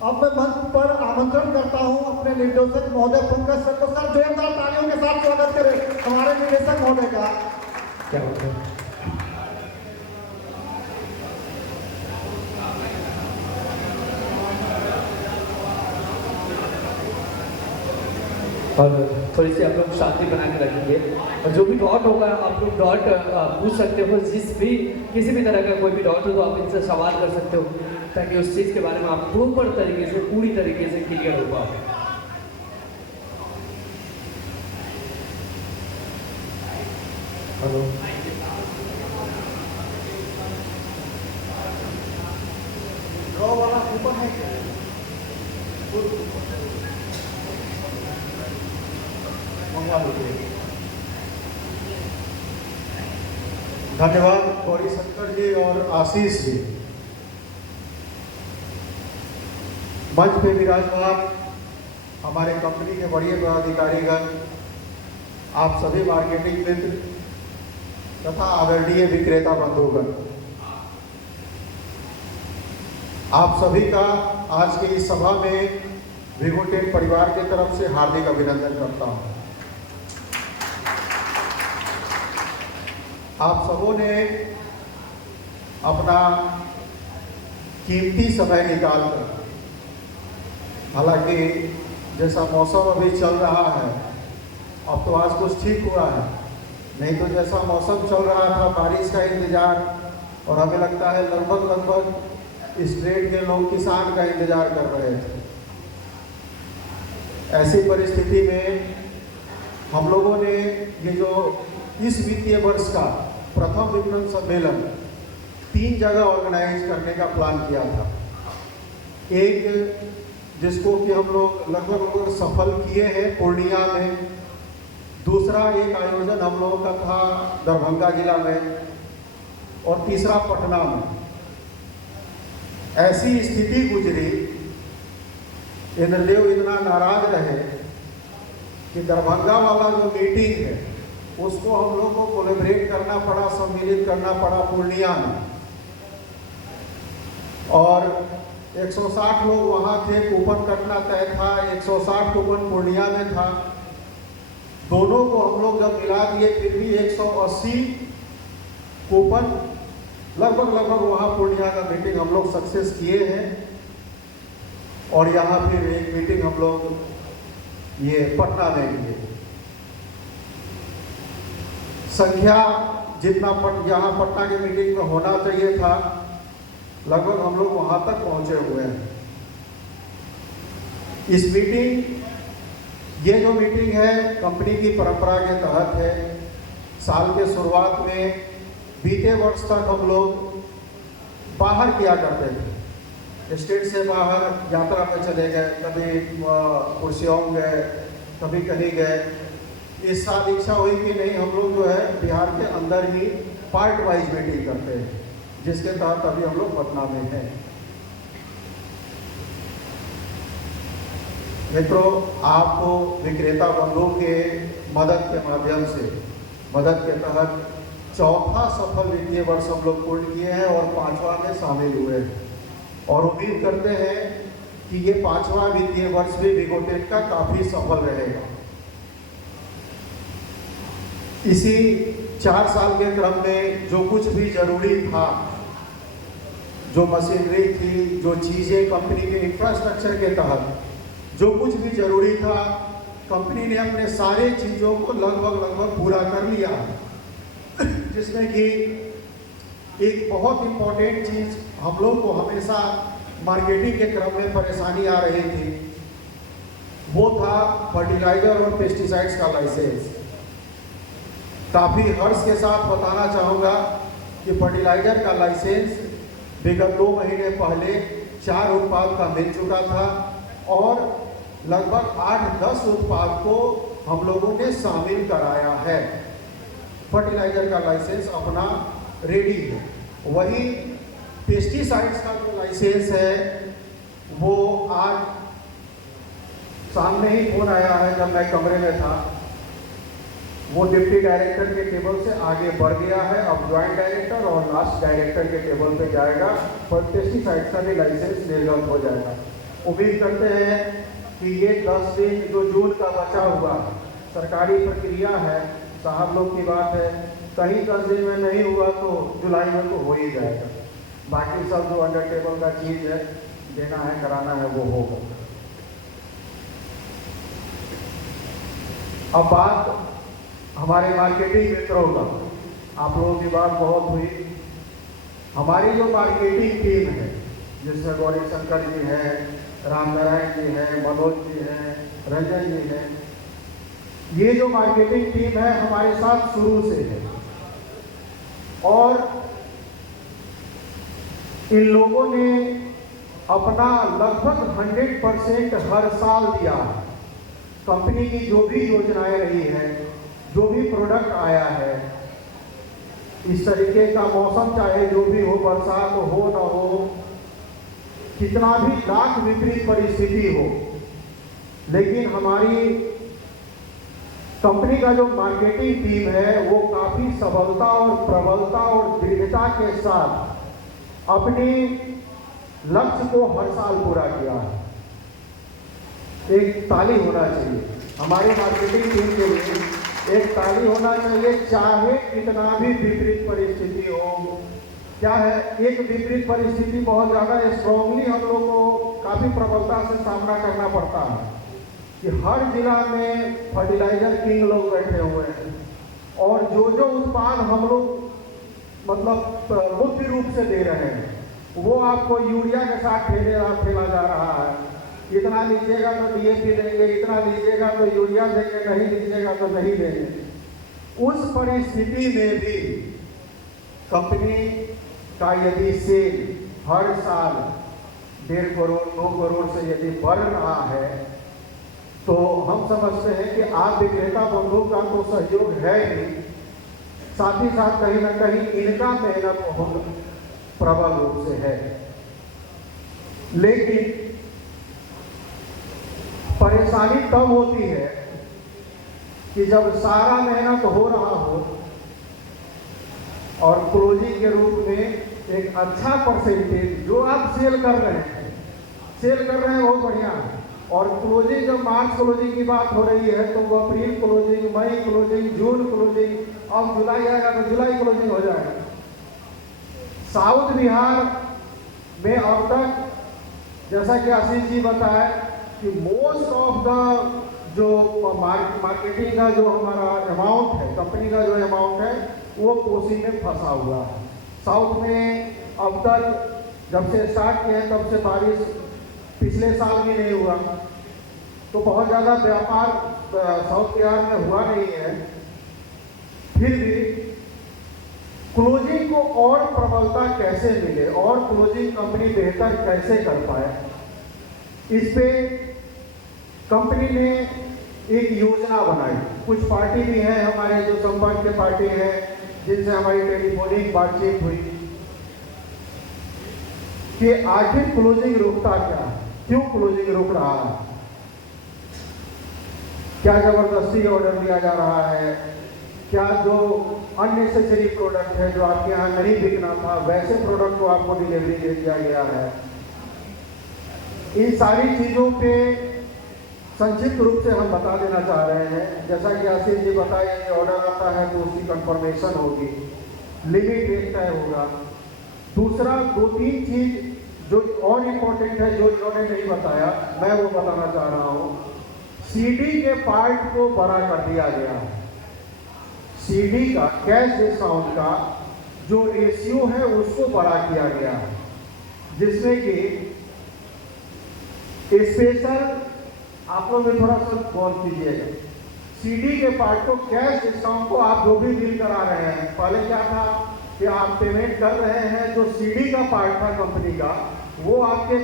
अब मैं मंच पर आमंत्रण करता हूं अपने निर्देशक महोदय पंकज सर को। सर जोरदार तालियों के साथ स्वागत करें हमारे निर्देशक महोदय का। क्या होता है और थोड़ी सी आप लोग शांति बना के रखेंगे, और जो भी डॉट होगा आप लोग डॉट पूछ सकते हो, जिस भी किसी भी तरह का कोई भी डॉट हो तो आप इनसे सवाल कर सकते हो, ताकि उस चीज़ के बारे में आप प्रॉपर तरीके से पूरी तरीके से क्लियर हो पाओ। हेलो, ड्रॉ वाला कूपन है क्या? मंगवा लीजिए। धन्यवाद गौरी शंकर जी और आशीष जी। मंच पे विराजमान हमारे कंपनी के बड़े पदाधिकारीगण, आप सभी मार्केटिंग मित्र तथा आदरणीय विक्रेता बंधुगण, आप सभी का आज की इस सभा में विगोटेन परिवार के तरफ से हार्दिक अभिनंदन करता हूं। आप सबों ने अपना कीमती समय निकालकर, हालांकि जैसा मौसम अभी चल रहा है, अब तो आज कुछ ठीक हुआ है, नहीं तो जैसा मौसम चल रहा था बारिश का इंतजार, और हमें लगता है लगभग स्टेट के लोग किसान का इंतजार कर रहे थे। ऐसी परिस्थिति में हम लोगों ने ये जो इस वित्तीय वर्ष का प्रथम विपणन सम्मेलन 3 जगह ऑर्गेनाइज करने का प्लान किया था। एक जिसको कि हम लोग लगभग सफल किए हैं पूर्णिया में, दूसरा एक आयोजन हम लोगों का था दरभंगा जिला में, और तीसरा पटना में। ऐसी स्थिति गुजरी, इंद्रदेव इतना नाराज रहे कि दरभंगा वाला जो मीटिंग है उसको हम लोग को कोलैबोरेट करना पड़ा, सम्मिलित करना पड़ा पूर्णिया में, और 160 लोग वहाँ थे, कूपन कटना तय था, 160 कूपन पूर्णिया में था। दोनों को हम लोग जब मिला दिए फिर भी 180 कूपन लगभग वहाँ पूर्णिया का मीटिंग हम लोग सक्सेस किए हैं, और यहाँ फिर एक मीटिंग हम लोग ये पटना में किए। संख्या जितना यहाँ पटना के मीटिंग में होना चाहिए था, लगभग हम लोग वहाँ तक पहुँचे हुए हैं। इस ये जो मीटिंग है कंपनी की परंपरा के तहत है। साल के शुरुआत में बीते वर्ष तक हम लोग बाहर किया करते थे, स्टेट से बाहर यात्रा पे चले गए, कभी कुर्सियों गए, कभी कहीं गए। इस साल इच्छा हुई कि नहीं, हम लोग जो है बिहार के अंदर ही पार्ट वाइज मीटिंग करते हैं, जिसके तहत अभी हम लोग पटना में हैं। मित्रों, आपको विक्रेता बंधु के मदद के माध्यम से, मदद के तहत चौथा सफल वित्तीय वर्ष हम लोग पूर्ण किए हैं और 5वां में शामिल हुए हैं और उम्मीद करते हैं कि ये 5वां वित्तीय वर्ष भी विगोटेक का काफ़ी सफल रहेगा। इसी 4 साल के क्रम में जो कुछ भी जरूरी था, जो मशीनरी थी, जो चीज़ें कंपनी के इंफ्रास्ट्रक्चर के तहत जो कुछ भी जरूरी था, कंपनी ने अपने सारे चीज़ों को लगभग पूरा कर लिया। जिसमें कि एक बहुत इम्पोर्टेंट चीज़ हम लोग को हमेशा मार्केटिंग के क्रम में परेशानी आ रही थी, वो था फर्टिलाइजर और पेस्टिसाइड्स का लाइसेंस। काफ़ी हर्ष के साथ बताना चाहूँगा कि फर्टिलाइजर का लाइसेंस विगत 2 महीने पहले 4 उत्पाद का मिल चुका था और लगभग 8-10 उत्पाद को हम लोगों ने शामिल कराया है। फर्टिलाइजर का लाइसेंस अपना रेडी है। वही पेस्टिसाइड्स का जो लाइसेंस है वो आज सामने ही फोन आया है, जब मैं कमरे में था, वो डिप्टी डायरेक्टर के टेबल से आगे बढ़ गया है। अब ज्वाइंट डायरेक्टर और लास्ट डायरेक्टर के टेबल पे जाएगा और पेस्टिसाइड्स का भी लाइसेंस निर्गत हो जाएगा। उम्मीद करते हैं कि ये 10 दिन जो जून का बचा हुआ सरकारी प्रक्रिया है, साहब लोग की बात है, कहीं 10 दिन में नहीं हुआ तो जुलाई में तो हो ही जाएगा। बाकी सब जो अंडर टेबल का चीज़ है, देना है, कराना है, वो होगा। अब बात हमारे मार्केटिंग मित्रों का, आप लोगों की बात बहुत हुई। हमारी जो मार्केटिंग टीम है, जिसमें गौरी शंकर जी हैं, रामनारायण जी हैं, मनोज जी हैं, रंजन जी हैं, ये जो मार्केटिंग टीम है हमारे साथ शुरू से है और इन लोगों ने अपना लगभग 100% हर साल दिया है। कंपनी की जो भी योजनाएं रही हैं, जो भी प्रोडक्ट आया है, इस तरीके का मौसम चाहे जो भी हो, बरसात हो न हो, कितना भी लाख विपरीत परिस्थिति हो, लेकिन हमारी कंपनी का जो मार्केटिंग टीम है वो काफ़ी सबलता और प्रबलता और दृढ़ता के साथ अपने लक्ष्य को हर साल पूरा किया है। एक ताली होना चाहिए हमारे मार्केटिंग टीम के लिए, एक ताली होना चाहिए, चाहे कितना भी विपरीत परिस्थिति हो। क्या है, एक विपरीत परिस्थिति बहुत ज़्यादा स्ट्रांगली हम लोग को काफ़ी प्रबलता से सामना करना पड़ता है कि हर जिला में फर्टिलाइजर किंग लोग बैठे हुए हैं और जो जो उत्पाद हम लोग मतलब मुख्य रूप से दे रहे हैं वो आपको यूरिया के साथ ठेला जा रहा है। इतना लीजिएगा तो DAP देंगे, इतना लीजिएगा तो यूरिया देंगे, नहीं लीजिएगा तो नहीं देंगे। उस परिस्थिति में भी कंपनी का यदि सेल हर साल 1.5 करोड़ 2 करोड़ से यदि बढ़ रहा है तो हम समझते हैं कि आप विक्रेता बंधु का तो सहयोग है ही, साथ ही साथ कहीं ना कहीं इनका मेहनत बहुत प्रबल रूप से है। लेकिन परेशानी तब होती है कि जब सारा मेहनत हो रहा हो और क्लोजिंग के रूप में एक अच्छा परसेंटेज जो आप सेल कर रहे हैं बहुत बढ़िया है, और क्लोजिंग जब मार्च क्लोजिंग की बात हो रही है तो वो अप्रैल क्लोजिंग, मई क्लोजिंग, जून क्लोजिंग, अब जुलाई आएगा तो जुलाई क्लोजिंग हो जाएगा। साउथ बिहार में अब तक जैसा कि आशीष जी बताए कि मोस्ट ऑफ द जो मार्केटिंग का जो हमारा अमाउंट है, कंपनी का जो अमाउंट है वो कोसी में फंसा हुआ है। साउथ में अब तक जब से स्टार्ट किया है तब से बारिश पिछले साल भी नहीं हुआ, तो बहुत ज़्यादा व्यापार साउथ बिहार में हुआ नहीं है। फिर भी क्लोजिंग को और प्रबलता कैसे मिले और क्लोजिंग कंपनी बेहतर कैसे कर पाए, इस पे कंपनी ने एक योजना बनाई। कुछ पार्टी भी है हमारे जो संपर्क के पार्टी है जिनसे हमारी टेलीफोनिक बातचीत हुई कि आखिर क्लोजिंग रुकता क्या है, क्यों क्लोजिंग रुक रहा है। क्या ज़बरदस्ती ऑर्डर दिया जा रहा है, क्या जो अननेसेसरी प्रोडक्ट है जो आपके यहाँ नहीं बिकना था वैसे प्रोडक्ट को आपको डिलीवरी दे दिया गया है। इन सारी चीज़ों पे संक्षिप्त रूप से हम बता देना चाह रहे हैं। जैसा कि आशीष जी बताया, ये ऑर्डर आता है तो उसकी कंफर्मेशन होगी, लिमिट रेट तय होगा। दूसरा 2-3 चीज जो और इम्पोर्टेंट है जो इन्होंने नहीं बताया, मैं वो बताना चाह रहा हूँ। सीडी के पार्ट को बड़ा कर दिया गया है। सीडी का कैश डिस्काउंट का जो रेशियो है उसको बड़ा किया गया है, जिसमें कि स्पेशल, आप लोग भी थोड़ा सा गौर कीजिएगा। सीडी के पार्ट को कैश डिस्काउंट को आप जो भी डील करा रहे हैं, पहले क्या था कि आप पेमेंट कर रहे हैं, जो सीडी का पार्ट था कंपनी का वो आपके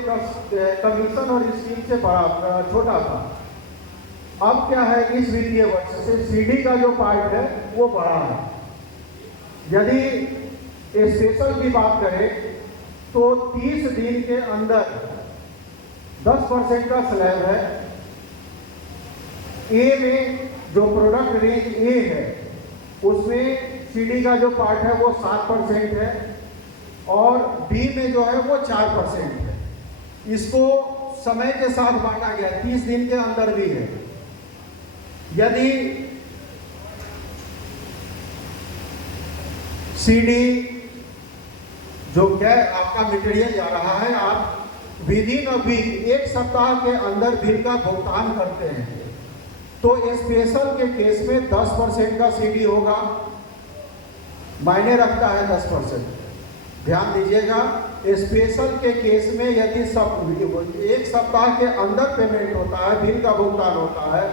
कमीशन और स्कीम से बड़ा छोटा था। अब क्या है, इस वित्तीय वर्ष से सीडी का जो पार्ट है वो बड़ा है। यदि स्पेशल की बात करें तो 30 दिन के अंदर 10% का स्लैब है। ए में जो प्रोडक्ट रेंज ए है उसमें सीडी का जो पार्ट है वो 7% है और बी में जो है वो 4% है। इसको समय के साथ बांटा गया, 30 दिन के अंदर भी है। यदि सीडी जो क्या आपका मटेरियल जा रहा है, आप विदिन अ वीक, एक सप्ताह के अंदर बिल का भुगतान करते हैं तो स्पेशल के केस में 10% का सीडी होगा, मायने रखता है 10%। ध्यान दीजिएगा, स्पेशल के केस में यदि एक सप्ताह के अंदर पेमेंट होता है, बिल का भुगतान होता है,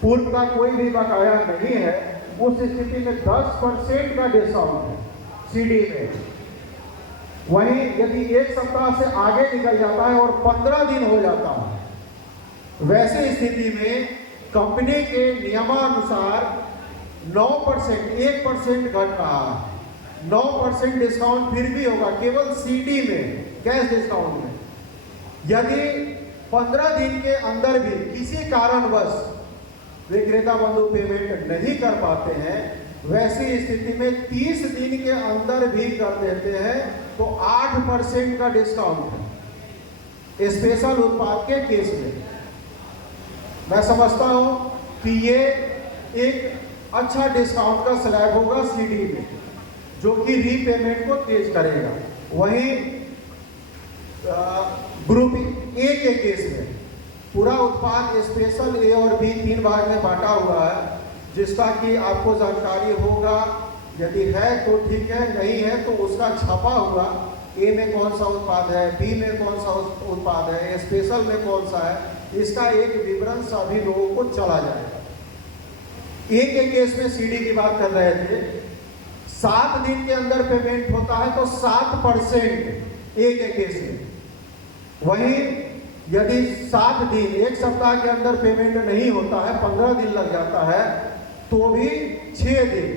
पूर्व का कोई भी बकाया नहीं है, उस स्थिति में 10% का डिस्काउंट है सीडी में। वहीं यदि एक सप्ताह से आगे निकल जाता है और 15 दिन हो जाता है, वैसे स्थिति में कंपनी के नियमानुसार 9%, 1% घट रहा है, 9% डिस्काउंट फिर भी होगा केवल सीडी में, कैश डिस्काउंट में। यदि 15 दिन के अंदर भी किसी कारणवश विक्रेता बंधु पेमेंट नहीं कर पाते हैं, वैसी स्थिति में 30 दिन के अंदर भी कर देते हैं तो 8% का डिस्काउंट है स्पेशल उत्पाद के केस में। मैं समझता हूं कि ये एक अच्छा डिस्काउंट का स्लैब होगा सीडी में, जो कि रीपेमेंट को तेज करेगा। वहीं ग्रुप ए के केस में पूरा उत्पाद स्पेशल ए और बी 3 भाग में बांटा हुआ है, जिसका कि आपको जानकारी होगा। यदि है तो ठीक है, नहीं है तो उसका छपा हुआ ए में कौन सा उत्पाद है, बी में कौन सा उत्पाद है, स्पेशल में कौन सा है, इसका एक विवरण सभी लोगों को चला जाएगा। ए के केस में सीडी की बात कर रहे थे, 7 दिन के अंदर पेमेंट होता है तो 7% ए के केस में। वहीं यदि 7 दिन, एक सप्ताह के अंदर पेमेंट नहीं होता है, 15 दिन लग जाता है, तो भी 6 दिन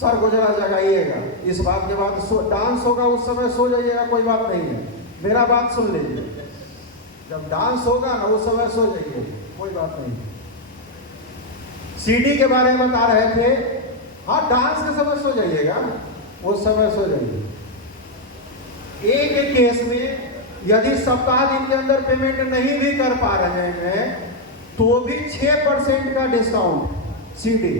सर को जरा जगाइएगा। इस बात के बाद डांस होगा, उस समय सो जाइएगा, कोई बात नहीं है, मेरा बात सुन लीजिए। जब डांस होगा ना उस समय सो जाइए, कोई बात नहीं। सीडी के बारे में बता रहे थे, हाँ डांस के समय सो जाइएगा, उस समय सो जाइए। ए के केस में यदि सप्ताह दिन के अंदर पेमेंट नहीं भी कर पा रहे हैं तो भी 6% का डिस्काउंट सीडी।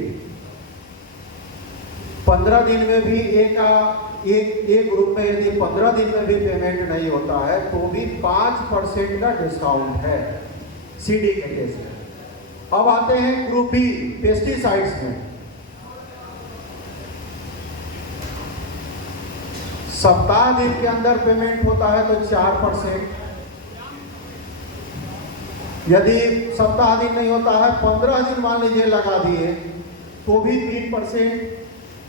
15 दिन में भी एक ग्रुप में यदि 15 दिन में भी पेमेंट नहीं होता है तो भी 5% का डिस्काउंट है सीडी के केस में। अब आते हैं ग्रुप बी, पेस्टिसाइड्स में। सप्ताह दिन के अंदर पेमेंट होता है तो 4%, यदि सप्ताह दिन नहीं होता है, 15 दिन मान लीजिए लगा दिए तो भी 3%,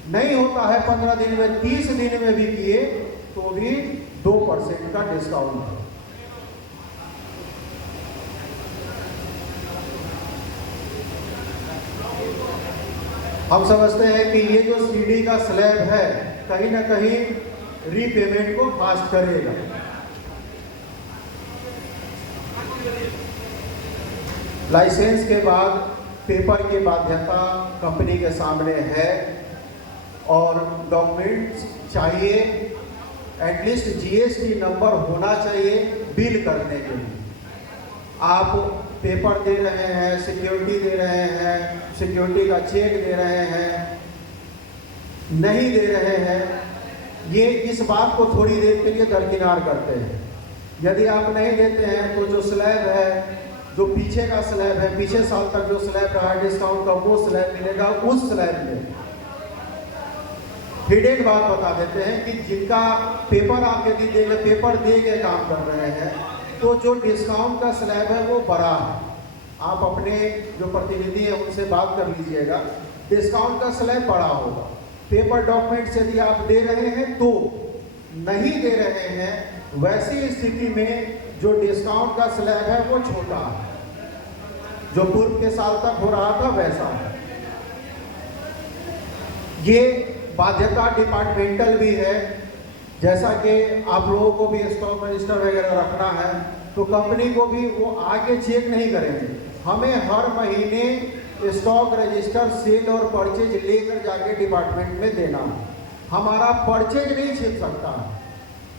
नहीं होता है 15 दिन में, 30 दिन में भी किए तो भी 2% का डिस्काउंट है। हम समझते हैं कि ये जो सीडी का स्लैब है कहीं ना कहीं रीपेमेंट को फास्ट करेगा। लाइसेंस के बाद पेपर की बाध्यता कंपनी के सामने है और डॉक्यूमेंट्स चाहिए, एटलीस्ट जीएसटी नंबर होना चाहिए बिल करने के लिए। आप पेपर दे रहे हैं, सिक्योरिटी दे रहे हैं, सिक्योरिटी का चेक दे रहे हैं, नहीं दे रहे हैं, ये इस बात को थोड़ी देर के लिए दरकिनार करते हैं। यदि आप नहीं देते हैं तो जो स्लैब है, जो पीछे का स्लैब है, पीछे साल तक जो स्लैब रहा डिस्काउंट का, वो स्लैब मिलेगा उस स्लैब में। फिर एक बात बता देते हैं कि जिनका पेपर आप यदि पेपर दे के काम कर रहे हैं तो जो डिस्काउंट का स्लैब है वो बड़ा है। आप अपने जो प्रतिनिधि हैं उनसे बात कर लीजिएगा, डिस्काउंट का स्लैब बड़ा होगा। पेपर डॉक्यूमेंट्स यदि आप दे रहे हैं तो, नहीं दे रहे हैं वैसी स्थिति में जो डिस्काउंट का स्लैब है वो छोटा है, जो पूर्व के साल तक हो रहा था वैसा है। ये बाध्यता डिपार्टमेंटल भी है, जैसा कि आप लोगों को भी स्टॉक रजिस्टर वगैरह रखना है तो कंपनी को भी वो आके चेक नहीं करेंगे। हमें हर महीने स्टॉक रजिस्टर सेल और परचेज लेकर जाके डिपार्टमेंट में देना है। हमारा परचेज नहीं छिप सकता है।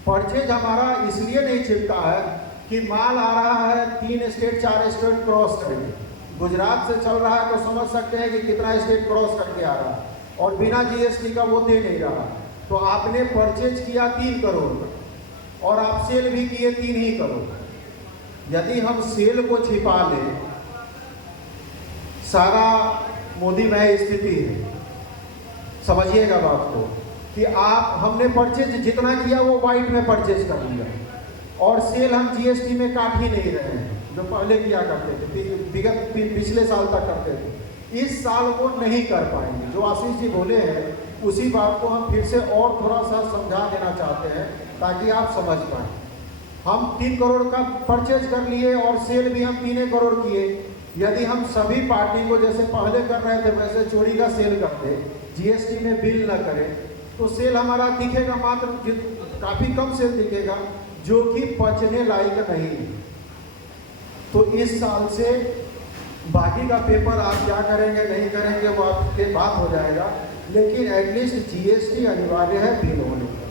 परचेज हमारा इसलिए नहीं छिपता है कि माल आ रहा है 3 स्टेट 4 स्टेट क्रॉस करके, गुजरात से चल रहा है तो समझ सकते हैं कि कितना स्टेट क्रॉस करके आ रहा है और बिना जीएसटी का वो दे नहीं रहा। तो आपने परचेज किया 3 करोड़ और आप सेल भी किए 3 ही करोड़। यदि हम सेल को छिपा लें, सारा मोदीमय स्थिति है, समझिएगा बात को, कि आप हमने परचेज जितना किया वो वाइट में परचेज कर लिया और सेल हम जीएसटी में काट ही नहीं रहे हैं जो पहले किया करते थे, विगत पिछले साल तक करते थे। इस साल वो नहीं कर पाएंगे। जो आशीष जी बोले हैं उसी बात को हम फिर से और थोड़ा सा समझा देना चाहते हैं ताकि आप समझ पाएं। हम 3 करोड़ का परचेज कर लिए और सेल भी हम 3 करोड़ किए। यदि हम सभी पार्टी को जैसे पहले कर रहे थे वैसे चोरी का सेल करते, जीएसटी में बिल न करें, तो सेल हमारा दिखेगा मात्र काफ़ी कम सेल दिखेगा जो कि पचने लायक नहीं। तो इस साल से बाकी का पेपर आप क्या करेंगे नहीं करेंगे वो आपके बात हो जाएगा, लेकिन एटलीस्ट जीएसटी अनिवार्य है बिल होने का।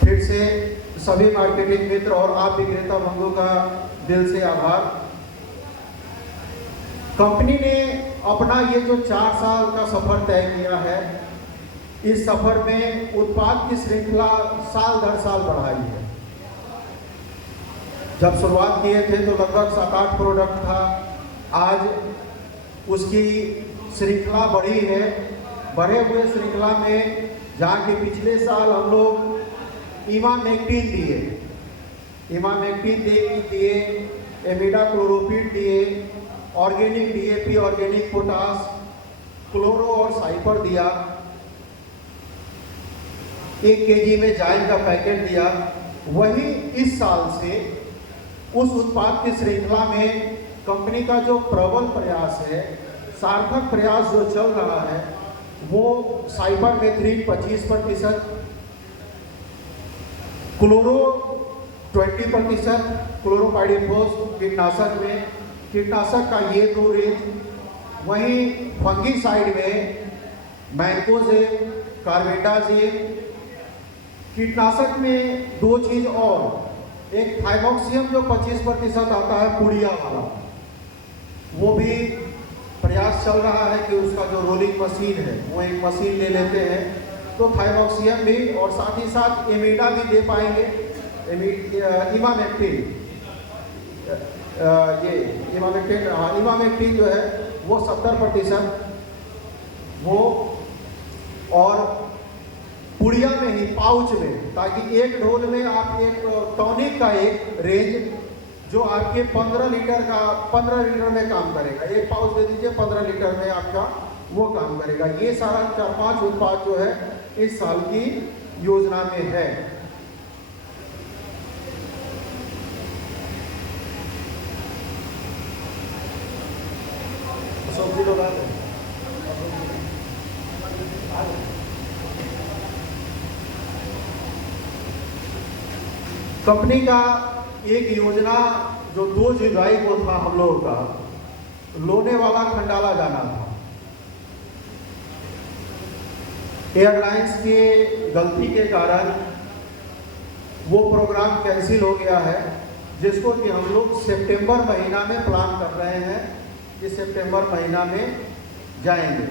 फिर से सभी मार्केटिंग मित्र और आप विक्रेता बंधु का दिल से आभार। कंपनी ने अपना ये जो 4 साल का सफर तय किया है, इस सफर में उत्पाद की श्रृंखला साल दर साल बढ़ाई है। जब शुरुआत किए थे तो लगभग 7-8 प्रोडक्ट था, आज उसकी श्रृंखला बढ़ी है। बढ़े हुए श्रृंखला में जहाँ कि पिछले साल हम लोग इमामेक्टिन दिए, एमिडा क्लोरोपिड दिए, organic DAP, organic potash, chloro और साइपर दिया, 1 केजी में जाइन का पैकेट दिया। वही इस साल से उस उत्पाद की श्रृंखला में कंपनी का जो प्रबल प्रयास है, सार्थक प्रयास जो चल रहा है, वो साइपर मेथ्रिन 25%, क्लोरो 20%, क्लोरोपाइरिफॉस कीटनाशक का ये 2 रेंज, वहीं फंगीसाइड में मैंकोजेब, कार्बेंडाजेब, कीटनाशक में 2 चीज़ और, एक थाइमोक्सियम जो 25% आता है पुड़िया वाला, वो भी प्रयास चल रहा है कि उसका जो रोलिंग मशीन है वो एक मशीन ले लेते हैं तो थाइमोक्सियम भी, और साथ ही साथ एमिडा भी दे पाएंगे। इमामेक्टिन जो है वो 70%, वो और पुड़िया में ही पाउच में, ताकि एक ढोल में आप एक टॉनिक का एक रेंज जो आपके 15 लीटर में काम करेगा, एक पाउच दे दीजिए 15 लीटर में आपका वो काम करेगा। ये सारा 4-5 उत्पाद जो है इस साल की योजना में है। कंपनी का एक योजना जो 2 जुलाई को था हम लोगों का, लोनेवाला खंडाला जाना था। एयरलाइंस की गलती के कारण वो प्रोग्राम कैंसिल हो गया है, जिसको कि हम लोग सितंबर महीना में प्लान कर रहे हैं कि सितंबर महीना में जाएंगे।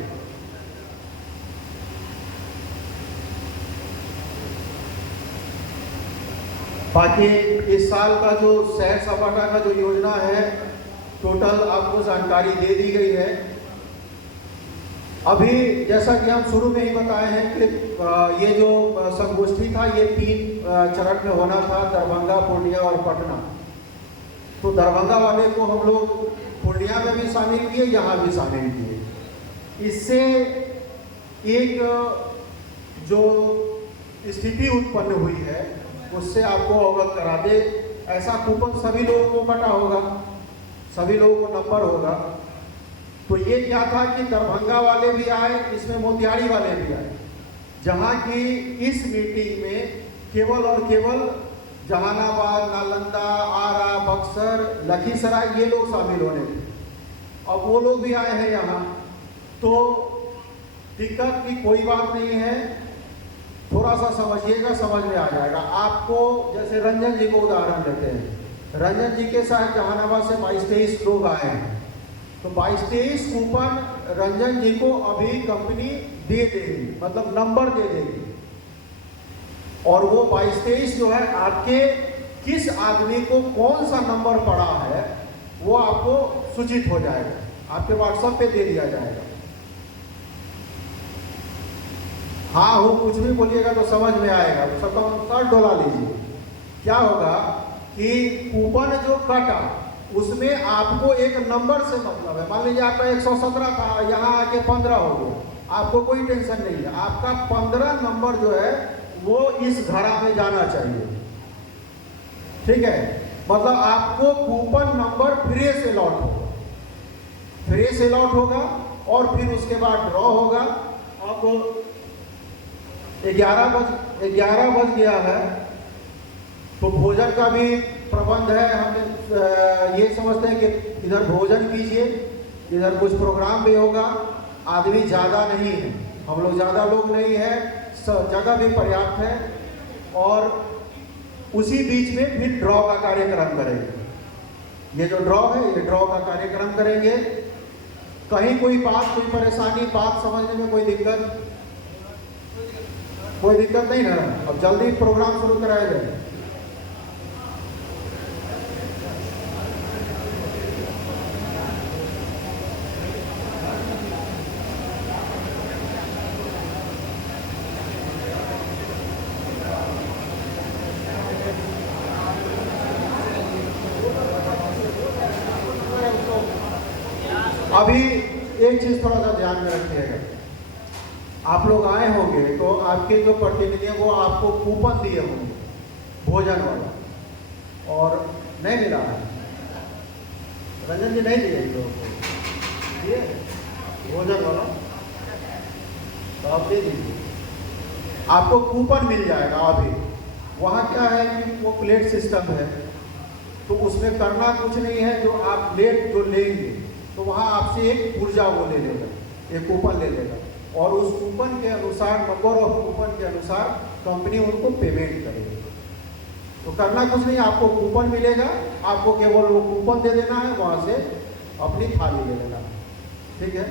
बाकी इस साल का जो सैर सपाटा का जो योजना है, टोटल आपको जानकारी दे दी गई है। अभी जैसा कि हम शुरू में ही बताए हैं कि ये जो संगोष्ठी था ये 3 चरण में होना था, दरभंगा, पूर्णिया और पटना। तो दरभंगा वाले को हम लोग पूर्णिया में भी शामिल किए, यहाँ भी शामिल किए। इससे एक जो स्थिति उत्पन्न हुई है उससे आपको अवगत करा दे। ऐसा कूपन सभी लोगों को बटा होगा, सभी लोगों को नंबर होगा। तो ये क्या था कि दरभंगा वाले भी आए, इसमें मोतिहारी वाले भी आए, जहाँ की इस मीटिंग में केवल और केवल जहानाबाद, नालंदा, आरा, बक्सर, लखीसराय ये लोग शामिल होने थे। अब वो लोग भी आए हैं यहाँ, तो दिक्कत की कोई बात नहीं है। थोड़ा सा समझिएगा, समझ में आ जाएगा आपको। जैसे रंजन जी को उदाहरण देते हैं, रंजन जी के साथ जहानाबाद से 22-23 लोग आए हैं, तो 22-23 कूपन रंजन जी को अभी कंपनी दे देगी, मतलब नंबर दे देगी। और वो 22-23 जो है आपके किस आदमी को कौन सा नंबर पड़ा है वो आपको सूचित हो जाएगा, आपके व्हाट्सएप पे दे दिया जाएगा। हाँ हो कुछ भी बोलिएगा तो समझ में आएगा, तो शर्ट डोला लीजिए। क्या होगा कि कूपन जो कटा उसमें आपको एक नंबर से मतलब है। मान लीजिए आपका 117 था, यहाँ आके 15 हो गया, आपको कोई टेंशन नहीं है। आपका 15 नंबर जो है वो इस घड़ा में जाना चाहिए, ठीक है। मतलब आपको कूपन नंबर फ्रेश अलॉट होगा, फ्रेश अलॉट होगा और फिर उसके बाद ड्रॉ होगा। अब 11 बज गया है, तो भोजन का भी प्रबंध है। हम ये समझते हैं कि इधर भोजन कीजिए, इधर कुछ प्रोग्राम भी होगा। आदमी ज़्यादा नहीं है, हम लोग ज़्यादा लोग नहीं है, जगह भी पर्याप्त है। और उसी बीच में फिर ड्रॉ का कार्यक्रम करेंगे। ये जो ड्रॉ है, ये ड्रॉ का कार्यक्रम करेंगे। कहीं कोई बात, कोई परेशानी, बात समझने में कोई दिक्कत नहीं है। अब जल्दी प्रोग्राम शुरू कराया जाए। अभी एक चीज थोड़ा सा ध्यान में रखिएगा। आप लोग आए होंगे तो आपके जो प्रतिनिधि हैं वो आपको कूपन दिए होंगे भोजन वाला, और नहीं मिला है। रंजन जी नहीं दिए दिए भोजन वाला, तो आप दे दीजिए, आपको कूपन मिल जाएगा। अभी वहाँ क्या है कि वो प्लेट सिस्टम है, तो उसमें करना कुछ नहीं है। जो आप प्लेट जो लेंगे तो वहाँ आपसे एक ऊर्जा वो ले लेगा, एक कूपन ले लेगा, और उस कूपन के अनुसार, नंबर ऑफ कूपन के अनुसार कंपनी उनको पेमेंट करेगी। तो करना कुछ नहीं, आपको कूपन मिलेगा, आपको केवल वो कूपन दे देना है, वहाँ से अपनी थाली ले लेना, ठीक है।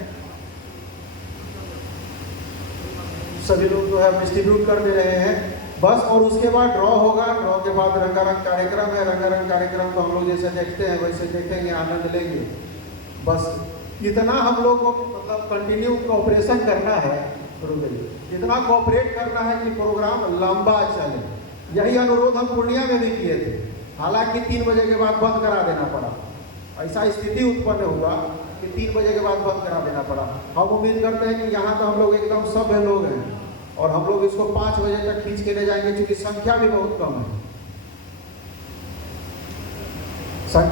सभी लोग जो है डिस्ट्रीब्यूट कर दे रहे हैं बस। और उसके बाद ड्रॉ होगा, ड्रॉ के बाद रंगारंग कार्यक्रम है। रंगारंग कार्यक्रम को हम लोग जैसे देखते हैं वैसे देखेंगे, आनंद लेंगे। बस इतना हम लोग को मतलब कंटिन्यू कोऑपरेशन करना है, इतना कोऑपरेट करना है कि प्रोग्राम लंबा चले। यही अनुरोध हम पूर्णिया में भी किए थे, हालांकि 3 बजे के बाद बंद करा देना पड़ा। ऐसा स्थिति उत्पन्न हुआ कि 3 बजे के बाद बंद करा देना पड़ा। हम उम्मीद करते हैं कि यहाँ तो हम लोग एकदम सभ्य लोग हैं और हम लोग इसको 5 बजे तक खींच के ले जाएंगे, क्योंकि संख्या भी बहुत कम है। संख्या